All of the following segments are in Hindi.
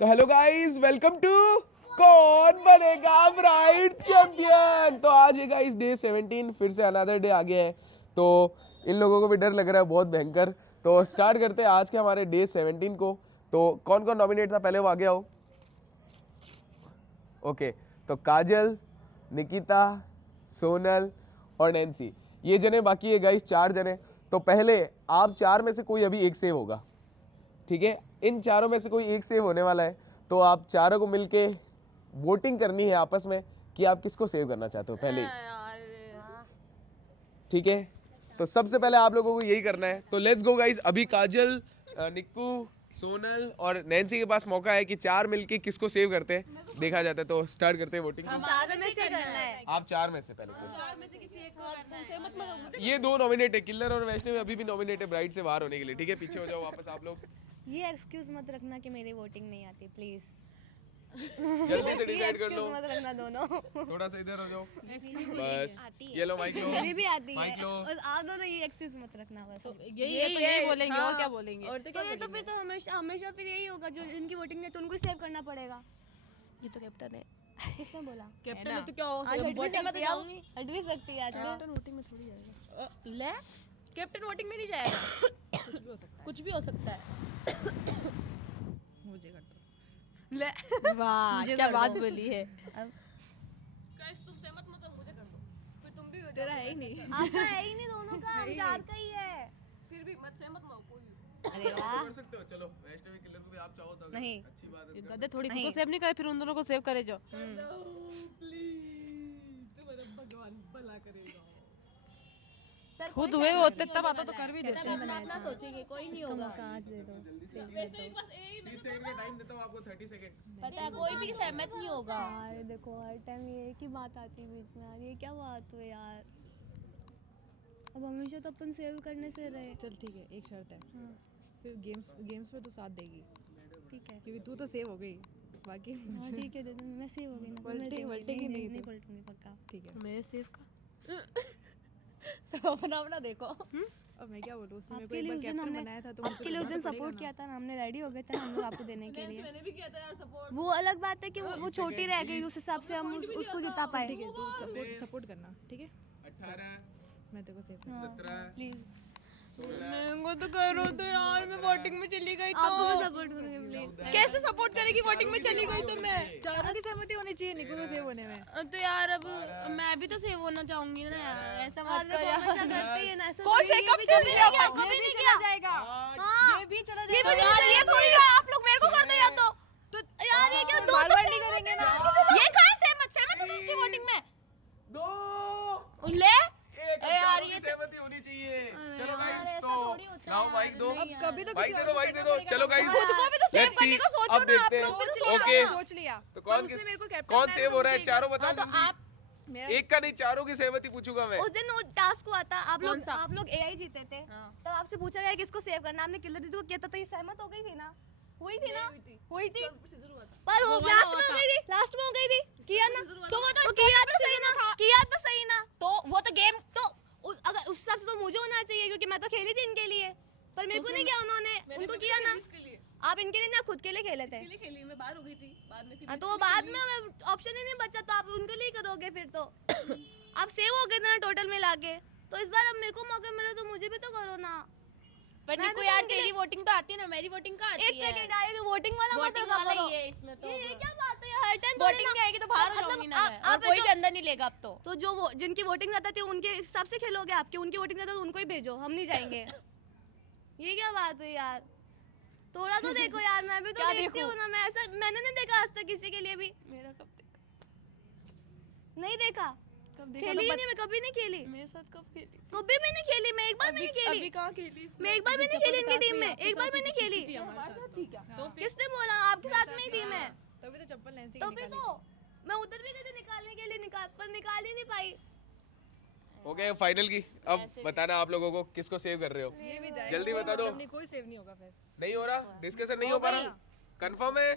तो हेलो गाइस, वेलकम टू कौन बनेगा ब्राइड चैंपियन। तो आज है गाइस डे 17, फिर से अनदर डे आ गया है। तो इन लोगों को भी डर लग रहा है बहुत भयंकर। तो स्टार्ट करते हैं आज के हमारे डे 17 को। तो कौन कौन नॉमिनेट था पहले वो आगे आओ। ओके, तो काजल, निकिता, सोनल और नैन्सी, ये जने बाकी है गाइस, 4 जने। तो पहले आप 4 में से कोई अभी एक सेव होगा, ठीक है। इन चारों में से कोई एक सेव होने वाला है। तो आप चारों को मिलके वोटिंग करनी है आपस में कि आप किसको सेव करना चाहते हो पहले ही, ठीक है। तो सबसे पहले आप लोगों को यही करना है। तो लेट्स गो गाइस। अभी काजल, निक्कू, सोनल और नैन्सी के पास मौका है कि 4 मिलके किसको सेव करते हैं देखा जाता है। तो स्टार्ट करते हैं वोटिंग। चार में से करना है। आप 4 में से पहले से। चार में से किसी एक को करना है। ये 2 नॉमिनेट है, किल्लर और वैष्णवी अभी भी नॉमिनेट है ब्राइड से बाहर होने के लिए, ठीक है। पीछे हो जाओ वापस आप लोग। ये एक्सक्यूज मत रखना कि मेरी वोटिंग नहीं आती, प्लीज। जल्दी से डिसाइड कर लो। मत रखना दोनों। थोड़ा सा इधर हो जाओ बस। आती है। ये लो माइक लो। मेरी भी आती माइक है। लो। और आप दोनों ये एक्सक्यूज मत रखना बस। यही बोलेंगे और क्या बोलेंगे। और तो ये तो फिर तो हमेशा फिर यही होगा, जो जिनकी वोटिंग नहीं तो उनको सेव करना पड़ेगा। ये तो कैप्टन है। किसने बोला? कैप्टन है तो क्या हो आज हट भी वोटिंग में तो सकती है, जाऊंगी। हट भी सकती है आज तो। कैप्टन वोटिंग में थोड़ी जाएगा। ले कैप्टन वोटिंग में नहीं जाएगा। कुछ भी हो सकता है। मुझे कर दो। ले वाह मुझे क्या कर बात दो। बोली है। अब गाइस तुम सहमत मत हो, मुझे कर दो। फिर तुम भी तेरा है ही नहीं। आपका है ही नहीं, दोनों का हम चार का ही है। फिर भी मत सहमत मत हो कोई। अरे वाह। कर सकते हो, चलो वैष्णवी किल्लर को भी आप चाहो तो नहीं। अच्छी बात ये है। गधे थोड़ी खुद नहीं। को सेव नहीं करे, फिर उन दोनों को सेव करे जो। सर खुद हुए होते तब आता तो कर भी देते। अपना सोचेंगे, कोई नहीं होगा। कांच दे दो, सेव कर दो। 30 सेकंड का टाइम देता हूं आपको, 30 सेकंड्स। पता है कोई भी सहमत नहीं होगा। यार देखो हर टाइम ये एक ही बात आती है बीच में, यार ये क्या बात हुई यार। अब हमेशा तो अपन सेव करने से रहे। चल ठीक है, एक शर्त है। हाँ फिर गेम्स में तो साथ देगी ठीक है। क्योंकि तू तो सेव हो गई। बाकी हाँ ठीक है, दे दो, मैं सेव हो गई ना। पलटेगी नहीं नहीं तू। पलटूंगी पक्का। ठीक है। मेरे सेव का सब अपना अपना देखो। अब मैं क्या बोलूँ, उसने मेरे को आपके एक लिए बार उस दिन कैप्टन हमने बनाया था तो आपके लिए उस दिन सपोर्ट किया था ना, हमने रेडी हो गए थे हम लोग आपको देने के लिए। मैंने भी किया था यार सपोर्ट। वो अलग बात है कि वो छोटी रह गई, उस हिसाब से हम उसको जिता पाए। ठीक है, तू सपोर्ट करना, ठीक है। 18, मैं तेरे को सेव 17, प्लीज 16, मेरे तो करो तो यार, मैं वोटिंग में चली गई तो आपको मैं सपोर्ट करूंगी प्लीज। कैसे सपोर्ट करेगी वोटिंग में चली गई तो मैं। चारों की सहमति होनी चाहिए निको को सेव होने में। तो यार अब मैं भी तो सेव होना चाहूंगी ना यार, ऐसा मत कर यार। करते ही है ना ऐसा। कौन से कब से नहीं किया, कभी ये भी नहीं चला किया जाएगा। हाँ, ये भी चला ये जाएगा। भी यार, ये थोड़ी ना आप लोग मेरे को कर दो या तो यार ये क्या दो बार-बार नहीं करेंगे ना। ये कहां सहमत सहमत हो इसकी वोटिंग में 2, ले 1। यार, यार ये ये तो- सहमति होनी चाहिए। चलो यार, गाइस, ऐसा तो थोड़ी होता है लाओ यार। माइक दो। नहीं कभी तो माइक किसी दे दो, और माइक को दे दो। करना चलो पड़ेगा। गाइस, खुद को भी तो सेव Let's करने see, का सोचो अब ना, देखते आप हैं। लोग भी तो सोच ओके, लिया, सोच लिया। तो कौन उसने मेरे को कैप्टन कौन बनाया सेव तो हो रहा है, मुझे- चारों बताओ हाँ, तो जल्दी। आप मेरा एक का नहीं, चारों की सहमति पूछूंगा मैं। उस दिन वो टास्क हुआ था, कौन सा? आप लोग एआई जीते थे। हाँ। तब आपसे पूछा गया किसको सेव करना, आपने किल्लर दीदी को किया था, तो ये सहमत हो गई थी ना? हुई थी ना? हुई थी। पर वो वो लास्ट वाला में हो था। गई थी, लास्ट में हो गई थी। किया ना? तो वो तो किया तो सही ना? किया तो सही ना? तो वो तो गेम तो अगर उस हिसाब से तो मुझे होना चाहिए, क्योंकि मैं तो खेली थी इनके लिए। पर मेरे को नहीं किया उन्होंने, उनको किया ना। आप इनके लिए ना खुद के लिए खेले थे। खेली मैं बाहर हो गई थी बाद में। हाँ, तो वो बाद में ऑप्शन ही नहीं बचा, तो आप उनके लिए करोगे फिर तो। आप सेव हो गए ना टोटल मिला के, तो इस बार अब मेरे को मौका मिले तो मुझे भी तो करो ना। पर मैं निको भी यार, उनके तेरी लिए- वोटिंग तो आती है ना, मेरी वोटिंग कहाँ आती एक है? सेकंड आए, वोटिंग वाला मत वोटिंग रखा वाला करो। ही है इसमें तो। ये क्या बात है, हर टाइम वोटिंग नहीं आएगी तो बाहर हो मतलब जाऊंगी ना मैं, और आप कोई जो- भी अंदर नहीं लेगा अब तो। तो जो जिनकी वोटिंग ज्यादा थी उनके हिसाब से खेलोगे आपके, उनकी वोटिंग ज्यादा तो उनको ही भेजो, हम नहीं जाएंगे। ये क्या बात हुई यार, थोड़ा तो देखो यार। मैं भी तो क्या देखती देखो? हूँ ना, मैं ऐसा मैंने नहीं देखा आज तक किसी के लिए भी मेरा कब देखा? नहीं देखा। कब देखा? खेली ही नहीं, मैं कभी नहीं खेली, मेरे साथ कब खेली? कभी भी नहीं खेली, मैं एक बार भी नहीं खेली। अभी कहाँ खेली इसमें? मैं एक बार भी नहीं खेली इनकी टीम में, एक बार भी नहीं खेली। तो फिर किसने बोला? आपके साथ में ही थी मैं। तभी तो चप्पल नैन्सी तो की भी निकाली तो मैं उधर भी गई थी निकालने के लिए, पर निकाल ही नहीं पाई। हो गया फाइनल की। अब बताना आप लोगों को किसको सेव कर रहे हो। थी। ये भी जाएगा, जल्दी कोई बता दो। मतलब नहीं, कोई सेव नहीं होगा फिर। नहीं हो रहा, डिस्कशन नहीं हो पा रहा, कंफर्म है,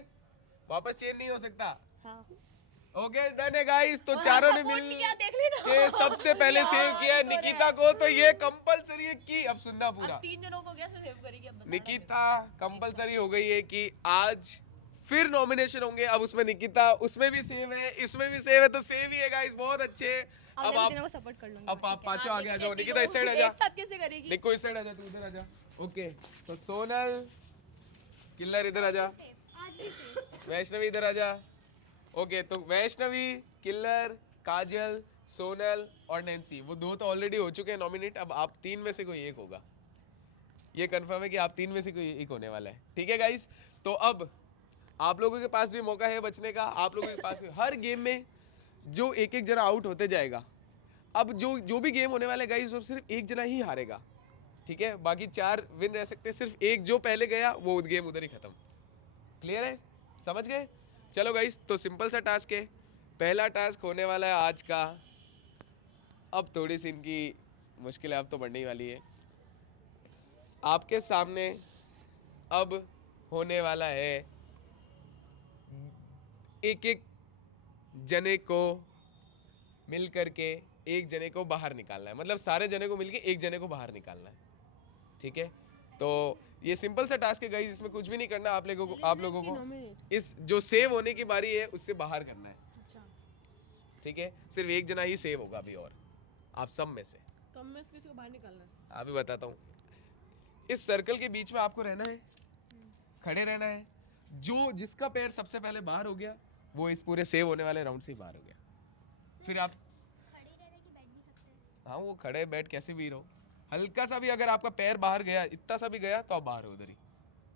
वापस चेंज नहीं हो सकता। हाँ। ओके डन है गाइस। तो चारों ने मिल देख लेना। के सबसे पहले सेव किया है निकिता को, तो ये कंपलसरी है कि अब सुनना पूरा। 3 जनों को कैसे सेव करेगी अब बता। निकिता कंपलसरी हो गई है कि आज फिर नॉमिनेशन होंगे। अब उसमें निकिता, उसमें भी सेम है, इसमें भी सेम है, तो सेम ही है गाइस, बहुत अच्छे। अब आप को सपोर्ट कर लूंगी। अब आप पांचों आगे आ जाओ। निकिता इस साइड आ जा, एक साथ कैसे करेगी? निको इस साइड आ जा, तू इधर आ जा। ओके, तो सोनल, किल्लर इधर आ जा, वैष्णवी इधर आ जा। ओके, तो वैष्णवी, किल्लर, काजल, सोनल और नैन्सी, वो दो तो ऑलरेडी हो चुके हैं नॉमिनेट। अब आप तीन में से कोई एक होगा, ये कंफर्म है कि आप तीन में से कोई एक होने वाला है। ठीक है गाइस, तो अब आप लोगों के पास भी मौका है बचने का। आप लोगों के पास भी हर गेम में जो एक एक जना आउट होते जाएगा। अब जो भी गेम होने वाला है गाइस, वो सिर्फ एक जना ही हारेगा। ठीक है, बाकी 4 विन रह सकते हैं, सिर्फ एक जो पहले गया वो गेम उधर ही खत्म। क्लियर है, समझ गए? चलो गाइस, तो सिंपल सा टास्क है। पहला टास्क होने वाला है आज का। अब थोड़ी सी इनकी मुश्किलें अब तो बढ़ने ही वाली है। आपके सामने अब होने वाला है एक एक जने को मिल करके एक जने को बाहर निकालना है, मतलब सारे जने को मिलके एक जने को बाहर निकालना है। ठीक है, तो ये सिंपल सा टास्क है गाइस, इसमें कुछ भी नहीं करना। आप लोगों को इस जो सेव होने की बारी है उससे बाहर करना है। ठीक है, सिर्फ एक जना ही सेव होगा अभी, और आप सब में से। तो मैं किसी को बाहर निकालना है। अभी बताता हूँ। इस सर्कल के बीच में आपको रहना है, खड़े रहना है। जो जिसका पैर सबसे पहले बाहर हो गया वो इस पूरे सेव होने वाले राउंड से बाहर हो गया। फिर आप खड़े रहने की बैठ भी सकते हैं। हाँ, वो खड़े बैठ कैसे भी रहो। हल्का सा भी अगर आपका पैर बाहर गया, इतना सा भी गया, तो आप बाहर हो उधर ही।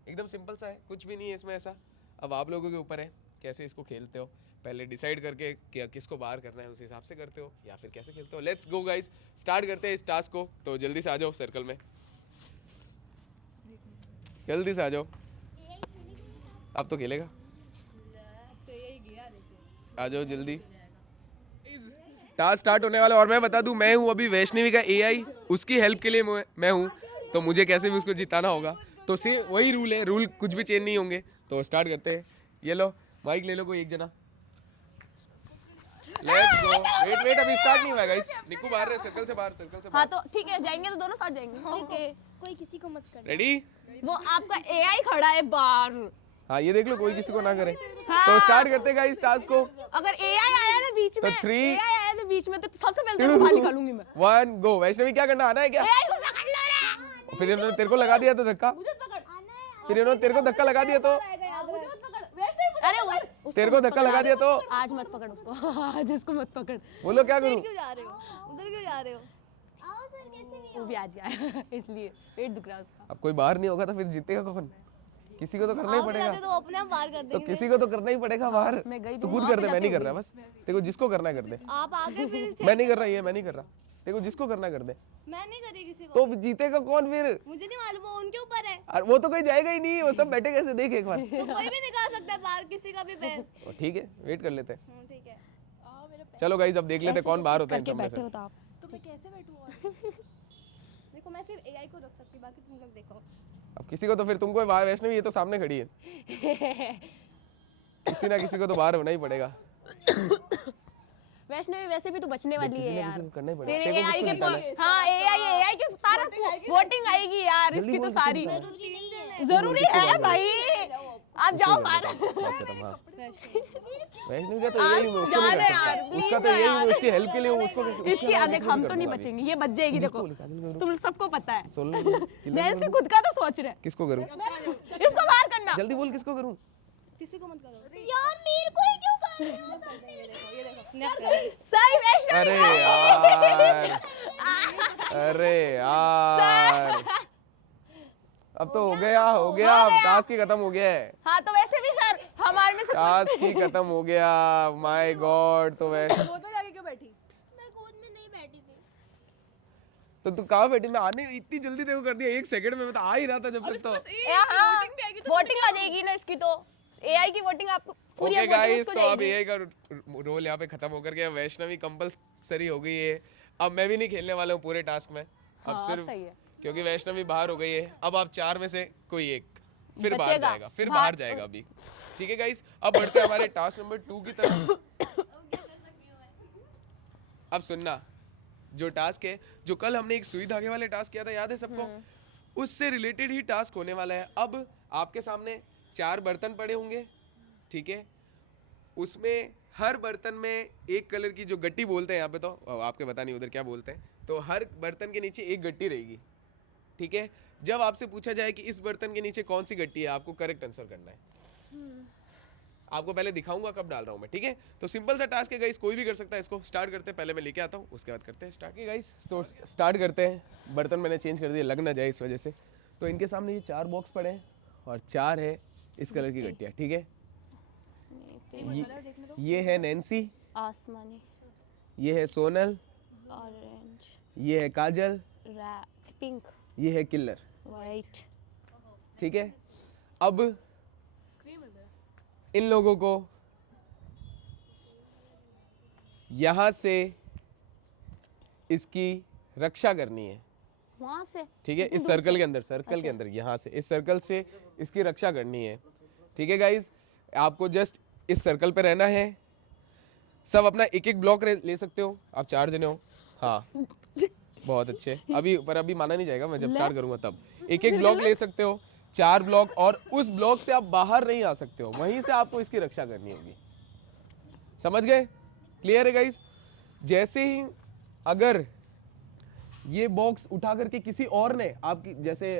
एकदम सिंपल सा है, कुछ भी नहीं है इसमें ऐसा। अब आप लोगों के ऊपर है कैसे इसको खेलते हो। पहले डिसाइड करके कि किसको बाहर करना है उस हिसाब से करते हो, या फिर कैसे खेलते हो। लेट्स गो गाइस, स्टार्ट करते हैं इस टास्क को। तो जल्दी से आ जाओ सर्कल में, जल्दी से आ जाओ। अब तो खेलेगा, आ जाओ जल्दी। टास्क स्टार्ट होने वाला है। और मैं बता दूं, मैं हूं अभी वैष्णवी का एआई, उसकी हेल्प के लिए मैं हूं, तो मुझे कैसे भी उसको जिताना होगा। तो सेम वही रूल है, रूल कुछ भी चेंज नहीं होंगे। तो स्टार्ट करते हैं। ये लो माइक ले लो कोई एक जना, लेट्स गो। वेट अभी स्टार्ट नहीं हुआ गाइस। निक्कू बाहर है, सर्कल से बाहर, सर्कल से हाँ बाहर। तो ठीक है, जाएंगे तो दोनों साथ जाएंगे। ओके, कोई किसी को मत कर। रेडी? वो आपका एआई खड़ा है बाहर। हाँ, ये देख लो, कोई किसी को ना करे। हाँ। तो स्टार्ट करते हैं गाइस टास्क को। अगर एआई आया ना बीच तो में, 3, एआई आया ना बीच में, तो सबसे पहले तेरे को बाहर निकालूंगी मैं। 1 गो। वैष्णवी क्या करना, आना है क्या? एआई को पकड़ लो रे। फिर इन्होंने तेरे को लगा दिया तो धक्का, मुझे पकड़। फिर इन्होंने तेरे को धक्का लगा दिया तो, मुझे मत पकड़। वैसे ही अरे उसको तेरे को मत धक्का पकड़। लगा दिया तो आज मत पकड़ उसको। आज इसको मत पकड़। बोलो क्या करूं? क्यों जा रहे हो उधर, क्यों जा रहे हो? आओ सर, कैसे भी वो भी आज आया इसलिए पेट दुख रहा है उसका। अब कोई बाहर नहीं होगा तो फिर जीतेगा कौन? किसी को तो करना ही पड़ेगा। तो अपने आप बाहर कर तो देंगे। किसी को तो करना ही पड़ेगा बाहर। मैं गई तो तो खुद वहाँ कर दे, पे मैं नहीं जाके कर रहा, बस देखो जिसको करना है कर दे। आप आगे फिर मैं नहीं कर रहा, ये मैं नहीं कर रहा। देखो जिसको करना है कर दे। मैं नहीं करी किसी को। तो जीतेगा कौन फिर? मुझे नहीं मालूम, वो उनके ऊपर है। और वो तो कोई जाएगा ही नहीं, वो सब बैठे कैसे, देख एक बार। तो कोई भी निकाल सकता है बाहर किसी का भी पैर। और ठीक है, वेट कर लेते हैं। ठीक है। आओ मेरे पैर। चलो गाइस, अब देख लेते हैं कौन बाहर होता है इन सब में से। तो आप तो मैं कैसे बैठूं और? देखो मैं सिर्फ एआई को रख सकती, बाकी तुम लोग देखो। अब किसी को तो फिर तुमको बाहर, वैष्णवी ये तो सामने खड़ी है, किसी ना किसी को तो बाहर होना ही पड़ेगा। वैष्णवी वैसे भी तू बचने वाली किसी है ना यार। किसी को करना ही पड़ेगा। तेरे तेरे को एआई किसको के निकाला है? हाँ एआई के सारा वोटिंग आएगी यार जल्दी इसकी तो बोल, सारी। किसको जरूरी नहीं है। जरूरी है भाई, आप जाओ बाहर। बात खत्म, हाँ। वैष्णवी का तो आज यही हूँ, उसको नहीं जाने कर यार, सकता। please उसका तो ना यही हूँ, यार। उसकी हेल्प के लिए हूँ, उसको कैसे? इसकी अब देख, हम तो नहीं बचेंगे, ये बच जाएगी। देखो तुम सबको पता है, सुन लो, मैं इससे खुद का तो सोच रहे किसको करूँ? इसको बाहर करना। जल्दी बोल, किसको करूँ? किसी को मत करो यार, मेरे को ही क्यों कर रहे हो? ये देखो स्नैप कर। सही वैष्णवी। अरे यार, अरे यार, अब तो हो गया, अब टास्क ही खत्म हो गया है। हाँ तो वैसे भी सर हमारे में से टास्क ही खत्म हो गया, माय गॉड। तो वैसे गोद में जाके क्यों बैठी? मैं गोद में नहीं बैठी थी। तो तू कहाँ बैठी? मैं आने इतनी जल्दी देखो कर दिया, 1 सेकंड में मैं तो आ ही रहा था जब तक। तो वोटिंग आ जाएगी ना इसकी, तो एआई की वोटिंग आपको पूरी ओके voting गाइस, उसको तो अब जाएगी। ये का रोल यहाँ पे खत्म होकर गया। वैष्णवी कंपलसरी हो गई है। अब मैं भी नहीं खेलने वाला हूँ पूरे टास्क में, अब हाँ, सिर्फ सही है। क्योंकि वैष्णवी बाहर हो गई है। अब आप 4 में से कोई एक फिर बाहर बचेगा। जाएगा, फिर बाहर जाएगा अभी। ठीक है गाइस, अब बढ़ते हैं हमारे टास्क नंबर 2 की तरफ। अब सुनना, जो टास्क है, जो कल हमने एक सुई धागे वाले टास्क किया था, याद है सबको? उससे रिलेटेड ही टास्क होने वाला है। अब आपके सामने 4 बर्तन पड़े होंगे, ठीक है, उसमें हर बर्तन में एक कलर की जो गट्टी बोलते हैं यहाँ पे, तो आपके पता नहीं उधर क्या बोलते हैं, तो हर बर्तन के नीचे एक गट्टी रहेगी, ठीक है। जब आपसे पूछा जाए कि इस बर्तन के नीचे कौन सी गट्टी है, आपको करेक्ट आंसर करना है। आपको पहले दिखाऊंगा कब डाल रहा हूँ मैं, ठीक है। तो सिंपल सा टास्क है गाइस, कोई भी कर सकता है इसको। स्टार्ट करते हैं, पहले मैं लेके आता हूँ, उसके बाद करते हैं स्टार्ट। गाइस तो स्टार्ट करते हैं। बर्तन मैंने चेंज कर दिए, लग ना जाए इस वजह से। तो इनके सामने ये 4 बॉक्स पड़े हैं और 4 है इस कलर की गट्टियाँ, ठीक है। ये है नैन्सी, आसमानी, ये है सोनल, ऑरेंज, ये है काजल, पिंक, ये है किल्लर, वाइट। ठीक है। अब इन लोगों को यहां से इसकी रक्षा करनी है, वहां से, ठीक है। इस सर्कल के अंदर, सर्कल के अंदर, यहाँ से इस सर्कल से इसकी रक्षा करनी है, ठीक है गाइज। आपको जस्ट इस सर्कल पे रहना है। सब अपना एक एक ब्लॉक ले सकते हो, आप 4 जने हो। हाँ बहुत अच्छे। अभी माना नहीं जाएगा, मैं जब स्टार्ट करूंगा तब। एक एक ब्लॉक ले सकते हो, 4 ब्लॉक, और उस ब्लॉक से आप बाहर नहीं आ सकते हो, वहीं से आपको इसकी रक्षा करनी होगी। समझ गए? क्लियर है गाइज? जैसे ही अगर ये बॉक्स उठा करके किसी और ने आपकी, जैसे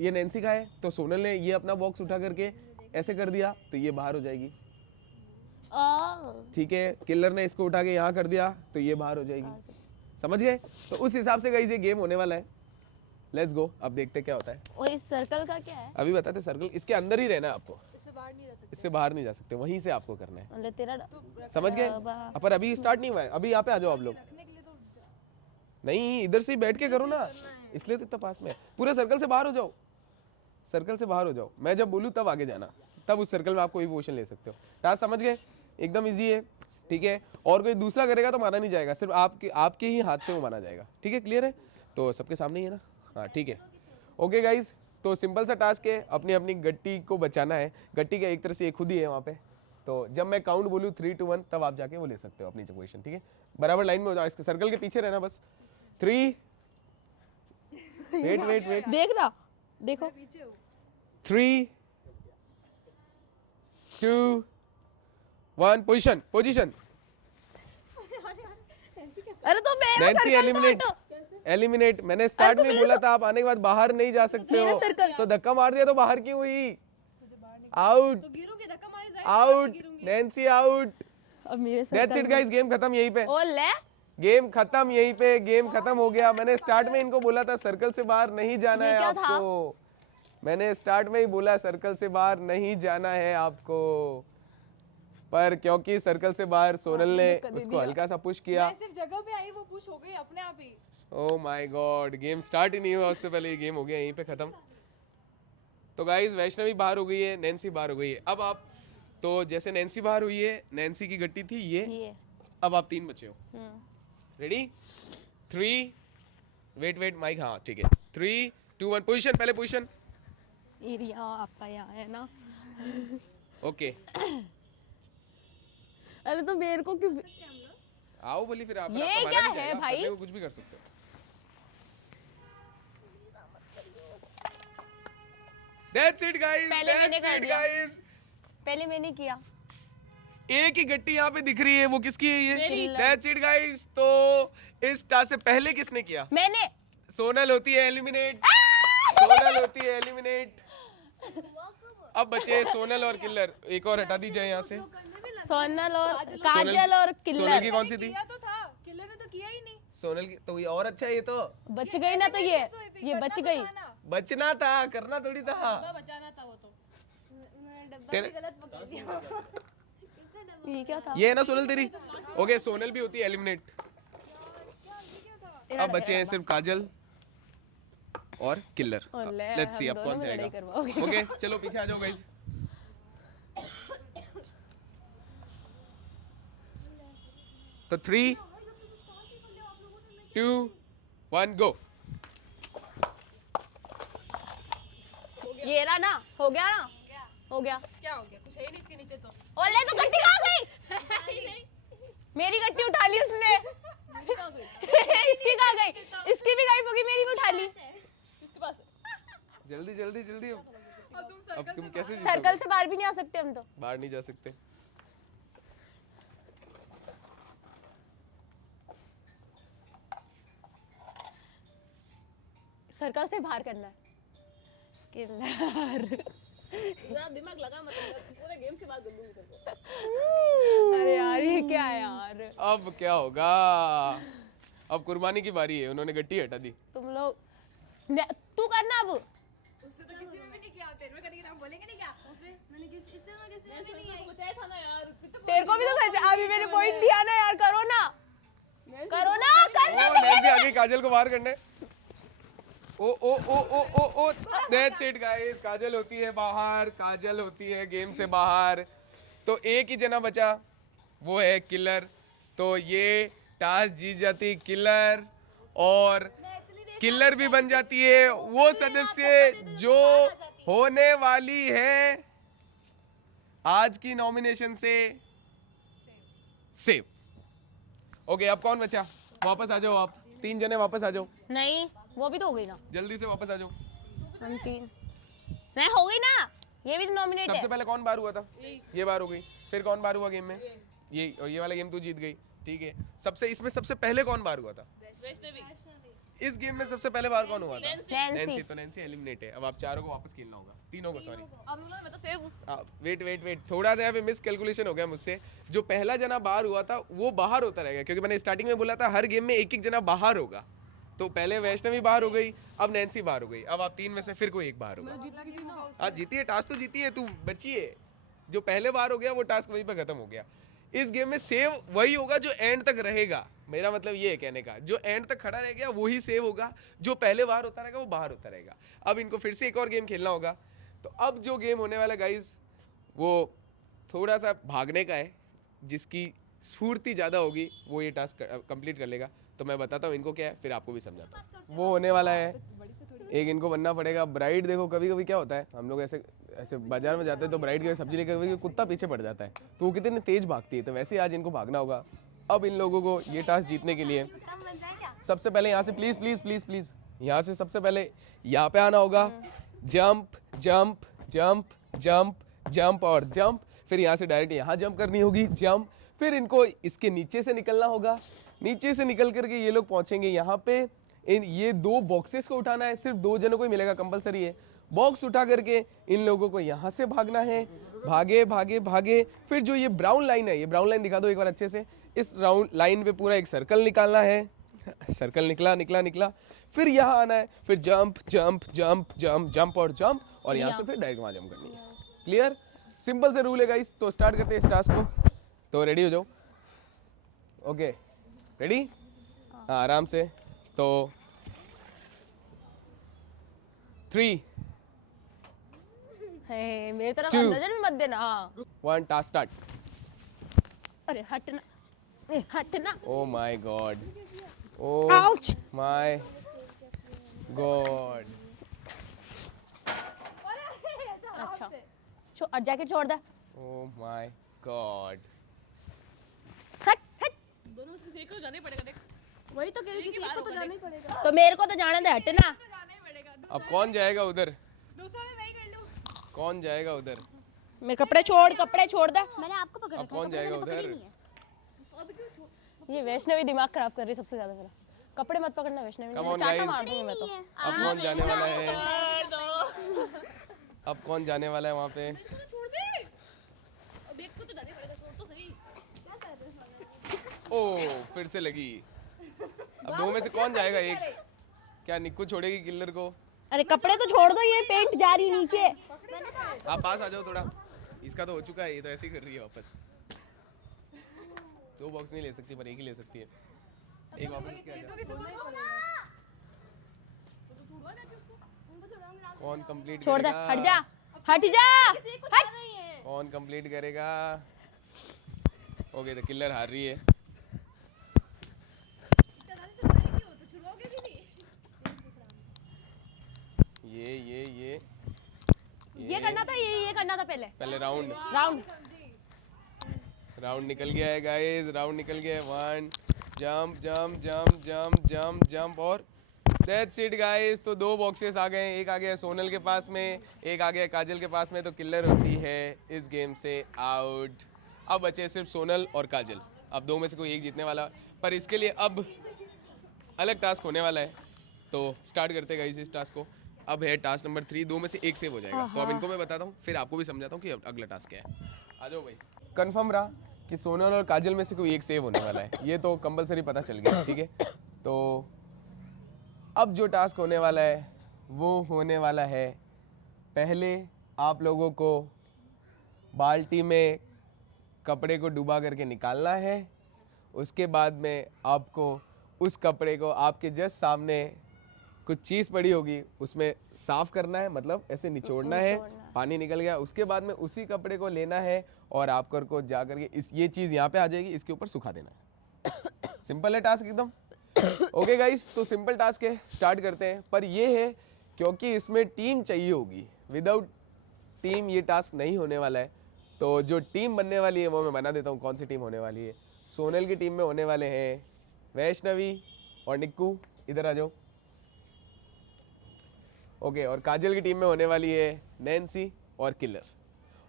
ये नैन्सी का है, तो सोनल ने ये अपना बॉक्स उठा करके ऐसे कर दिया तो ये बाहर हो जाएगी, ठीक है। किलर ने इसको उठा के यहाँ कर दिया तो ये बाहर हो जाएगी। समझ गए? तो उस हिसाब से गाइस ये गेम होने वाला है। लेट्स गो, अब देखते क्या होता है। और इस सर्कल का क्या है? अभी बताते। सर्कल इसके अंदर ही रहना है आपको, इससे बाहर नहीं जा सकते, वहीं से आपको करना है। मतलब तेरा समझ गए? पर अभी स्टार्ट नहीं हुआ है, अभी यहाँ पे आ जाओ आप लोग। नहीं, इधर से ही बैठ के करो ना, इसलिए तो इतना पास में है। पूरे सर्कल से बाहर हो जाओ, सर्कल से बाहर हो जाओ। मैं जब बोलूँ तब आगे जाना, तब उस सर्कल में आप कोई पोजीशन ले सकते हो। टास्क समझ गए? एकदम इजी है, ठीक है। और कोई दूसरा करेगा तो माना नहीं जाएगा, सिर्फ आपके ही हाथ से वो माना जाएगा, ठीक है। क्लियर है? तो सबके सामने ही है ना? हाँ ठीक है। ओके गाइज, तो सिंपल सा टास्क है, अपनी अपनी गट्टी को बचाना है। गट्टी का एक तरह से ये खुद ही है वहाँ पे। तो जब मैं काउंट बोलूँ 3 2 1, तब आप जाके वो ले सकते हो अपनी पोजीशन, ठीक है। बराबर लाइन में हो जाओ, इसके सर्कल के पीछे रहना बस। 3 वेट देख रहा, देखो 3 2 1 पोजीशन। अरे तो मेरा नैन्सी एलिमिनेट। मैंने स्टार्ट में बोला था आप आने के बाद बाहर नहीं जा सकते हो, तो धक्का मार दिया तो बाहर क्यों हुई? Out, out, Nancy out. अब मेरे दैट्स इट गाइस, गेम खत्म यहीं पे। ओ ले, गेम खत्म यहीं पे, गेम खत्म हो गया। मैंने स्टार्ट में इनको बोला था सर्कल से बाहर नहीं जाना है आपको। मैंने स्टार्ट में ही बोला सर्कल से बाहर नहीं जाना है आपको, पर क्योंकि सर्कल से बाहर सोनल ने उसको हल्का सा पुश किया। सिर्फ जगह पे आई, वो पुश हो गई अपने आप ही। Oh my god, game start ही नहीं हुआ उससे पहले ये गेम हो गया यहीं पे खत्म। तो गाइस वैष्णवी बाहर हो गई है, नैन्सी बाहर हो गई है। अब आप, तो जैसे नैन्सी बाहर हुई है, नैन्सी की गट्टी थी ये। अब आप 3 बचे हो। रेडी? 3 वेट माइक, हाँ ठीक है। 3 2 1 पोजीशन, पहले पोजीशन। एरिया आपका यहाँ है ना। ओके अरे तो मेरे को क्यों? आओ बोली फिर आप। ये क्या है भाई? करने को कुछ भी कर सकते हो। That's it guys, पहले मैंने that's कर it दिया। guys। पहले मैंने किया। एक ही गट्टी यहाँ पे दिख रही है, वो किसकी है ये? मेरी। That's it guys। तो इस टास्क से पहले किसने किया? मैंने। सोनल होती है एलिमिनेट। सोनल होती है एलिमिनेट। अब बचे सोनल और किल्लर। एक और हटा दी जाए यहाँ से। सोनल और काजल और सोनल की किल्लर। कौन सी थी? किया तो था, किलर ने तो किया ही नहीं। सोनल की तो ये और अच्छा है, ये तो बच गई ना, तो ये बच गई। बचना था, करना थोड़ी था। बचाना था वो तो। तेरे ये क्या था? ये है ना सोनल तेरी। ओके सोनल भी होती है एलिमिनेट। अब बचे हैं सिर्फ काजल और किल्लर। लेट्स सी अब कौन जाएगा। ओके चलो पीछे आ जाओ गाइस। तो 3 2 1 गो। ये रहा ना, हो गया ना, हो गया। क्या हो गया? कुछ है ही नहीं इसके नीचे तो। ओले तो गट्टी कहाँ गई? मेरी गट्टी उठा ली उसने। इसकी कहाँ गई? इसकी भी गायब होगी, मेरी भी उठा ली। जल्दी जल्दी जल्दी। अब तुम कैसे सर्कल से बाहर भी नहीं आ सकते हम तो। बाहर नहीं जा सकते। सर्कल से बाहर करना है। किलर। दिमाग लगा मतलब पूरे गेम से बात कर दूंगी तेरे को। अरे यार ये क्या है यार। अब क्या होगा? अब कुर्बानी की बारी है, उन्होंने गट्टी हटा दी। तुम लोग तू करना अब। उससे तो किसी में भी नहीं किया, तेरे में करने की हम बोलेंगे नहीं क्या? मैंने किसी में नहीं आई। बताया था ना यार। तेरे को भी तो अभी मैंने पॉइंट दिया ना यार, करो ना करना ओ नैन्सी आ गई काजल को बाहर करने। ओ ओ ओ ओ ओ ओ दैट्स इट गाइस, काजल होती है बाहर, काजल होती है गेम से बाहर। तो एक ही जना बचा, वो है किलर। तो ये टास्क जीत जाती किलर, और किलर भी बन जाती है वो सदस्य जो होने वाली है आज की नॉमिनेशन से सेव। ओके अब कौन बचा? वापस आ जाओ आप, 3 जने वापस आ जाओ, नहीं वो भी तो हो गई ना। जल्दी से वापस आ जाओ। हम 3 नहीं हो गई ना, ये भी तो नॉमिनेट है। सबसे पहले कौन बाहर हुआ था? ये बाहर हो गई। फिर कौन बाहर हुआ गेम में? ये, और ये वाला गेम तू जीत गई, ठीक है। इसमें सबसे पहले कौन बाहर हुआ था? इस गेम में सबसे पहले बाहर कौन हुआ था? नैन्सी। तो नैन्सी एलिमिनेट है। अब आप चारों को वापस खेलना होगा, तीनों को, सॉरी। अब मैं तो सेव। वेट थोड़ा सा यहाँ पे मिस कैलकुलेशन हो गया मुझसे। जो पहला जना बाहर हुआ था वो बाहर होता रहेगा, क्योंकि मैंने स्टार्टिंग में बोला था हर गेम में एक एक जना बाहर होगा। तो पहले वैष्णवी बाहर हो गई, अब नैन्सी बाहर हो गई। अब आप 3 में से फिर कोई एक बाहर होगा। आप जीती है, टास्क तो जीती है, तू बची है। जो पहले बाहर हो गया वो टास्क वहीं पे खत्म हो गया। इस गेम में सेव वही होगा जो एंड तक रहेगा। मेरा मतलब ये है कहने का, जो एंड तक खड़ा रह गया वही सेव होगा, जो पहले बाहर होता रहेगा वो बाहर होता रहेगा। अब इनको फिर से एक और गेम खेलना होगा। तो अब जो गेम होने वाला गाइज वो थोड़ा सा भागने का है, जिसकी स्फूर्ति ज़्यादा होगी वो ये टास्क कंप्लीट कर लेगा। तो मैं बताता हूँ इनको क्या है, फिर आपको भी समझाता हूँ। वो होने वाला है, एक इनको बनना पड़ेगा ब्राइड। देखो कभी कभी क्या होता है, हम लोग ऐसे ऐसे बाजार में जाते हैं तो ब्राइड की सब्जी लेकर कभी कुत्ता पीछे पड़ जाता है, तो वो कितनी तेज भागती है। तो वैसे ही आज इनको भागना होगा। अब इन लोगों को ये टास्क जीतने के लिए सबसे पहले यहाँ से प्लीज प्लीज प्लीज प्लीज यहाँ से सबसे पहले यहाँ पे आना होगा। Jump jump jump jump jump और जंप। फिर यहाँ से डायरेक्ट यहाँ जंप करनी होगी, जंप। फिर इनको इसके नीचे से निकलना होगा। नीचे से निकल करके ये लोग पहुंचेंगे यहाँ पे। ये 2 बॉक्सेस को उठाना है, सिर्फ 2 जनों को ही मिलेगा, कंपलसरी है। बॉक्स उठा करके इन लोगों को यहाँ से भागना है। भागे भागे भागे। फिर जो ये ब्राउन लाइन है, ये ब्राउन लाइन दिखा दो एक बार अच्छे से। इस राउंड लाइन पे पूरा एक सर्कल निकालना है। सर्कल निकला निकला निकला। फिर यहाँ आना है, फिर jump jump jump jump jump और जंप, और यहाँ से फिर डायरेक्ट वहाँ जंप करनी है। क्लियर? सिंपल से रूल है गाइस। तो स्टार्ट करते हैं इस टास्क को। तो रेडी हो जाओ। Okay ready? हाँ आराम से। तो 3 मेरी तरफ 2 नजर भी मत देना। हाँ 1 टास्क स्टार्ट। अरे हटना, हटना। Oh my god, oh Ouch! My god. अच्छा जैकेट छोड़ दे। ओ माय गॉड। हट हट। दोनों में से किसी एक को जाना ही पड़ेगा। देख वही तो कह रही थी, किसी को तो जाना ही पड़ेगा। तो मेरे को तो जाने दे, हटना। जाना ही पड़ेगा। अब कौन जाएगा उधर? दूसरा में मैं ही कर लूं। कौन जाएगा उधर? मेरे कपड़े छोड़ दे। मैंने आपको पकड़ अब रखा कौन जाएगा उधर? ये वैष्णवी दिमाग खराब कर रही है सबसे ज्यादा मेरा। कपड़े मत पकड़ना वैष्णवी, Come on, चाटा guys. मार दूंगी मैं तो। अब कौन जाने वाला है? अब कौन जाने वाला है वहाँ पे? छोड़ दे। अब एक को तो जाना ही पड़ेगा, छोड़ तो सही। ओ फिर से लगी। अब 2 में से कौन जाएगा? एक क्या निक्कू छोड़ेगी किलर को? अरे कपड़े तो छोड़ दो, ये पेंट जा रही नीचे। आप पास आ जाओ थोड़ा। इसका तो हो चुका है, ये तो ऐसे ही कर रही है वापस। 2 बॉक्स नहीं ले सकती पर एक ही ले सकती है। एक वापस लेके आ जा। कौन कंप्लीट छोड़ दे, करेगा? हट जा, हट जा, हट। कौन कंप्लीट करेगा? ओके तो किलर हार रही है। ये करना था, ये करना था पहले राउंड राउंड निकल गया है गाइस, राउंड निकल गया है। 1 jump jump jump jump jump jump और दैट्स इट गाइस। तो 2 बॉक्सेस आ गए हैं, एक आ गया सोनल के पास में, एक आ गया काजल के पास में। तो किलर होती है इस गेम से आउट। अब बचे सिर्फ सोनल और काजल। अब 2 में से कोई एक जीतने वाला, पर इसके लिए अब अलग टास्क होने वाला है। तो स्टार्ट करते हैं गाइस इस टास्क को। अब है टास्क नंबर 3, 2 में से एक सेव हो जाएगा। तो अब इनको मैं बताता हूँ, फिर आपको भी समझाता हूँ कि अब अगला टास्क क्या है। आ जाओ भाई। कंफर्म रहा कि सोनल और काजल में से कोई एक सेव होने वाला है, ये तो कंपलसरी पता चल गया, ठीक है। तो अब जो टास्क होने वाला है वो होने वाला है, पहले आप लोगों को बाल्टी में कपड़े को डुबा करके निकालना है। उसके बाद में आपको उस कपड़े को आपके जस्ट सामने कुछ चीज़ पड़ी होगी उसमें साफ करना है, मतलब ऐसे निचोड़ना है, पानी निकल गया। उसके बाद में उसी कपड़े को लेना है और आपको जा करके ये चीज़ यहाँ पे आ जाएगी, इसके ऊपर सुखा देना है। सिंपल है टास्क एकदम। ओके गाइस, तो सिंपल टास्क है, स्टार्ट करते हैं। पर ये है क्योंकि इसमें टीम चाहिए होगी, विदाउट टीम ये टास्क नहीं होने वाला है। तो जो टीम बनने वाली है वो मैं बना देता हूँ कौन सी टीम होने वाली है। सोनल की टीम में होने वाले हैं वैष्णवी और निक्कू, इधर आ जाओ। ओके, और काजल की टीम में होने वाली है नैन्सी और किलर।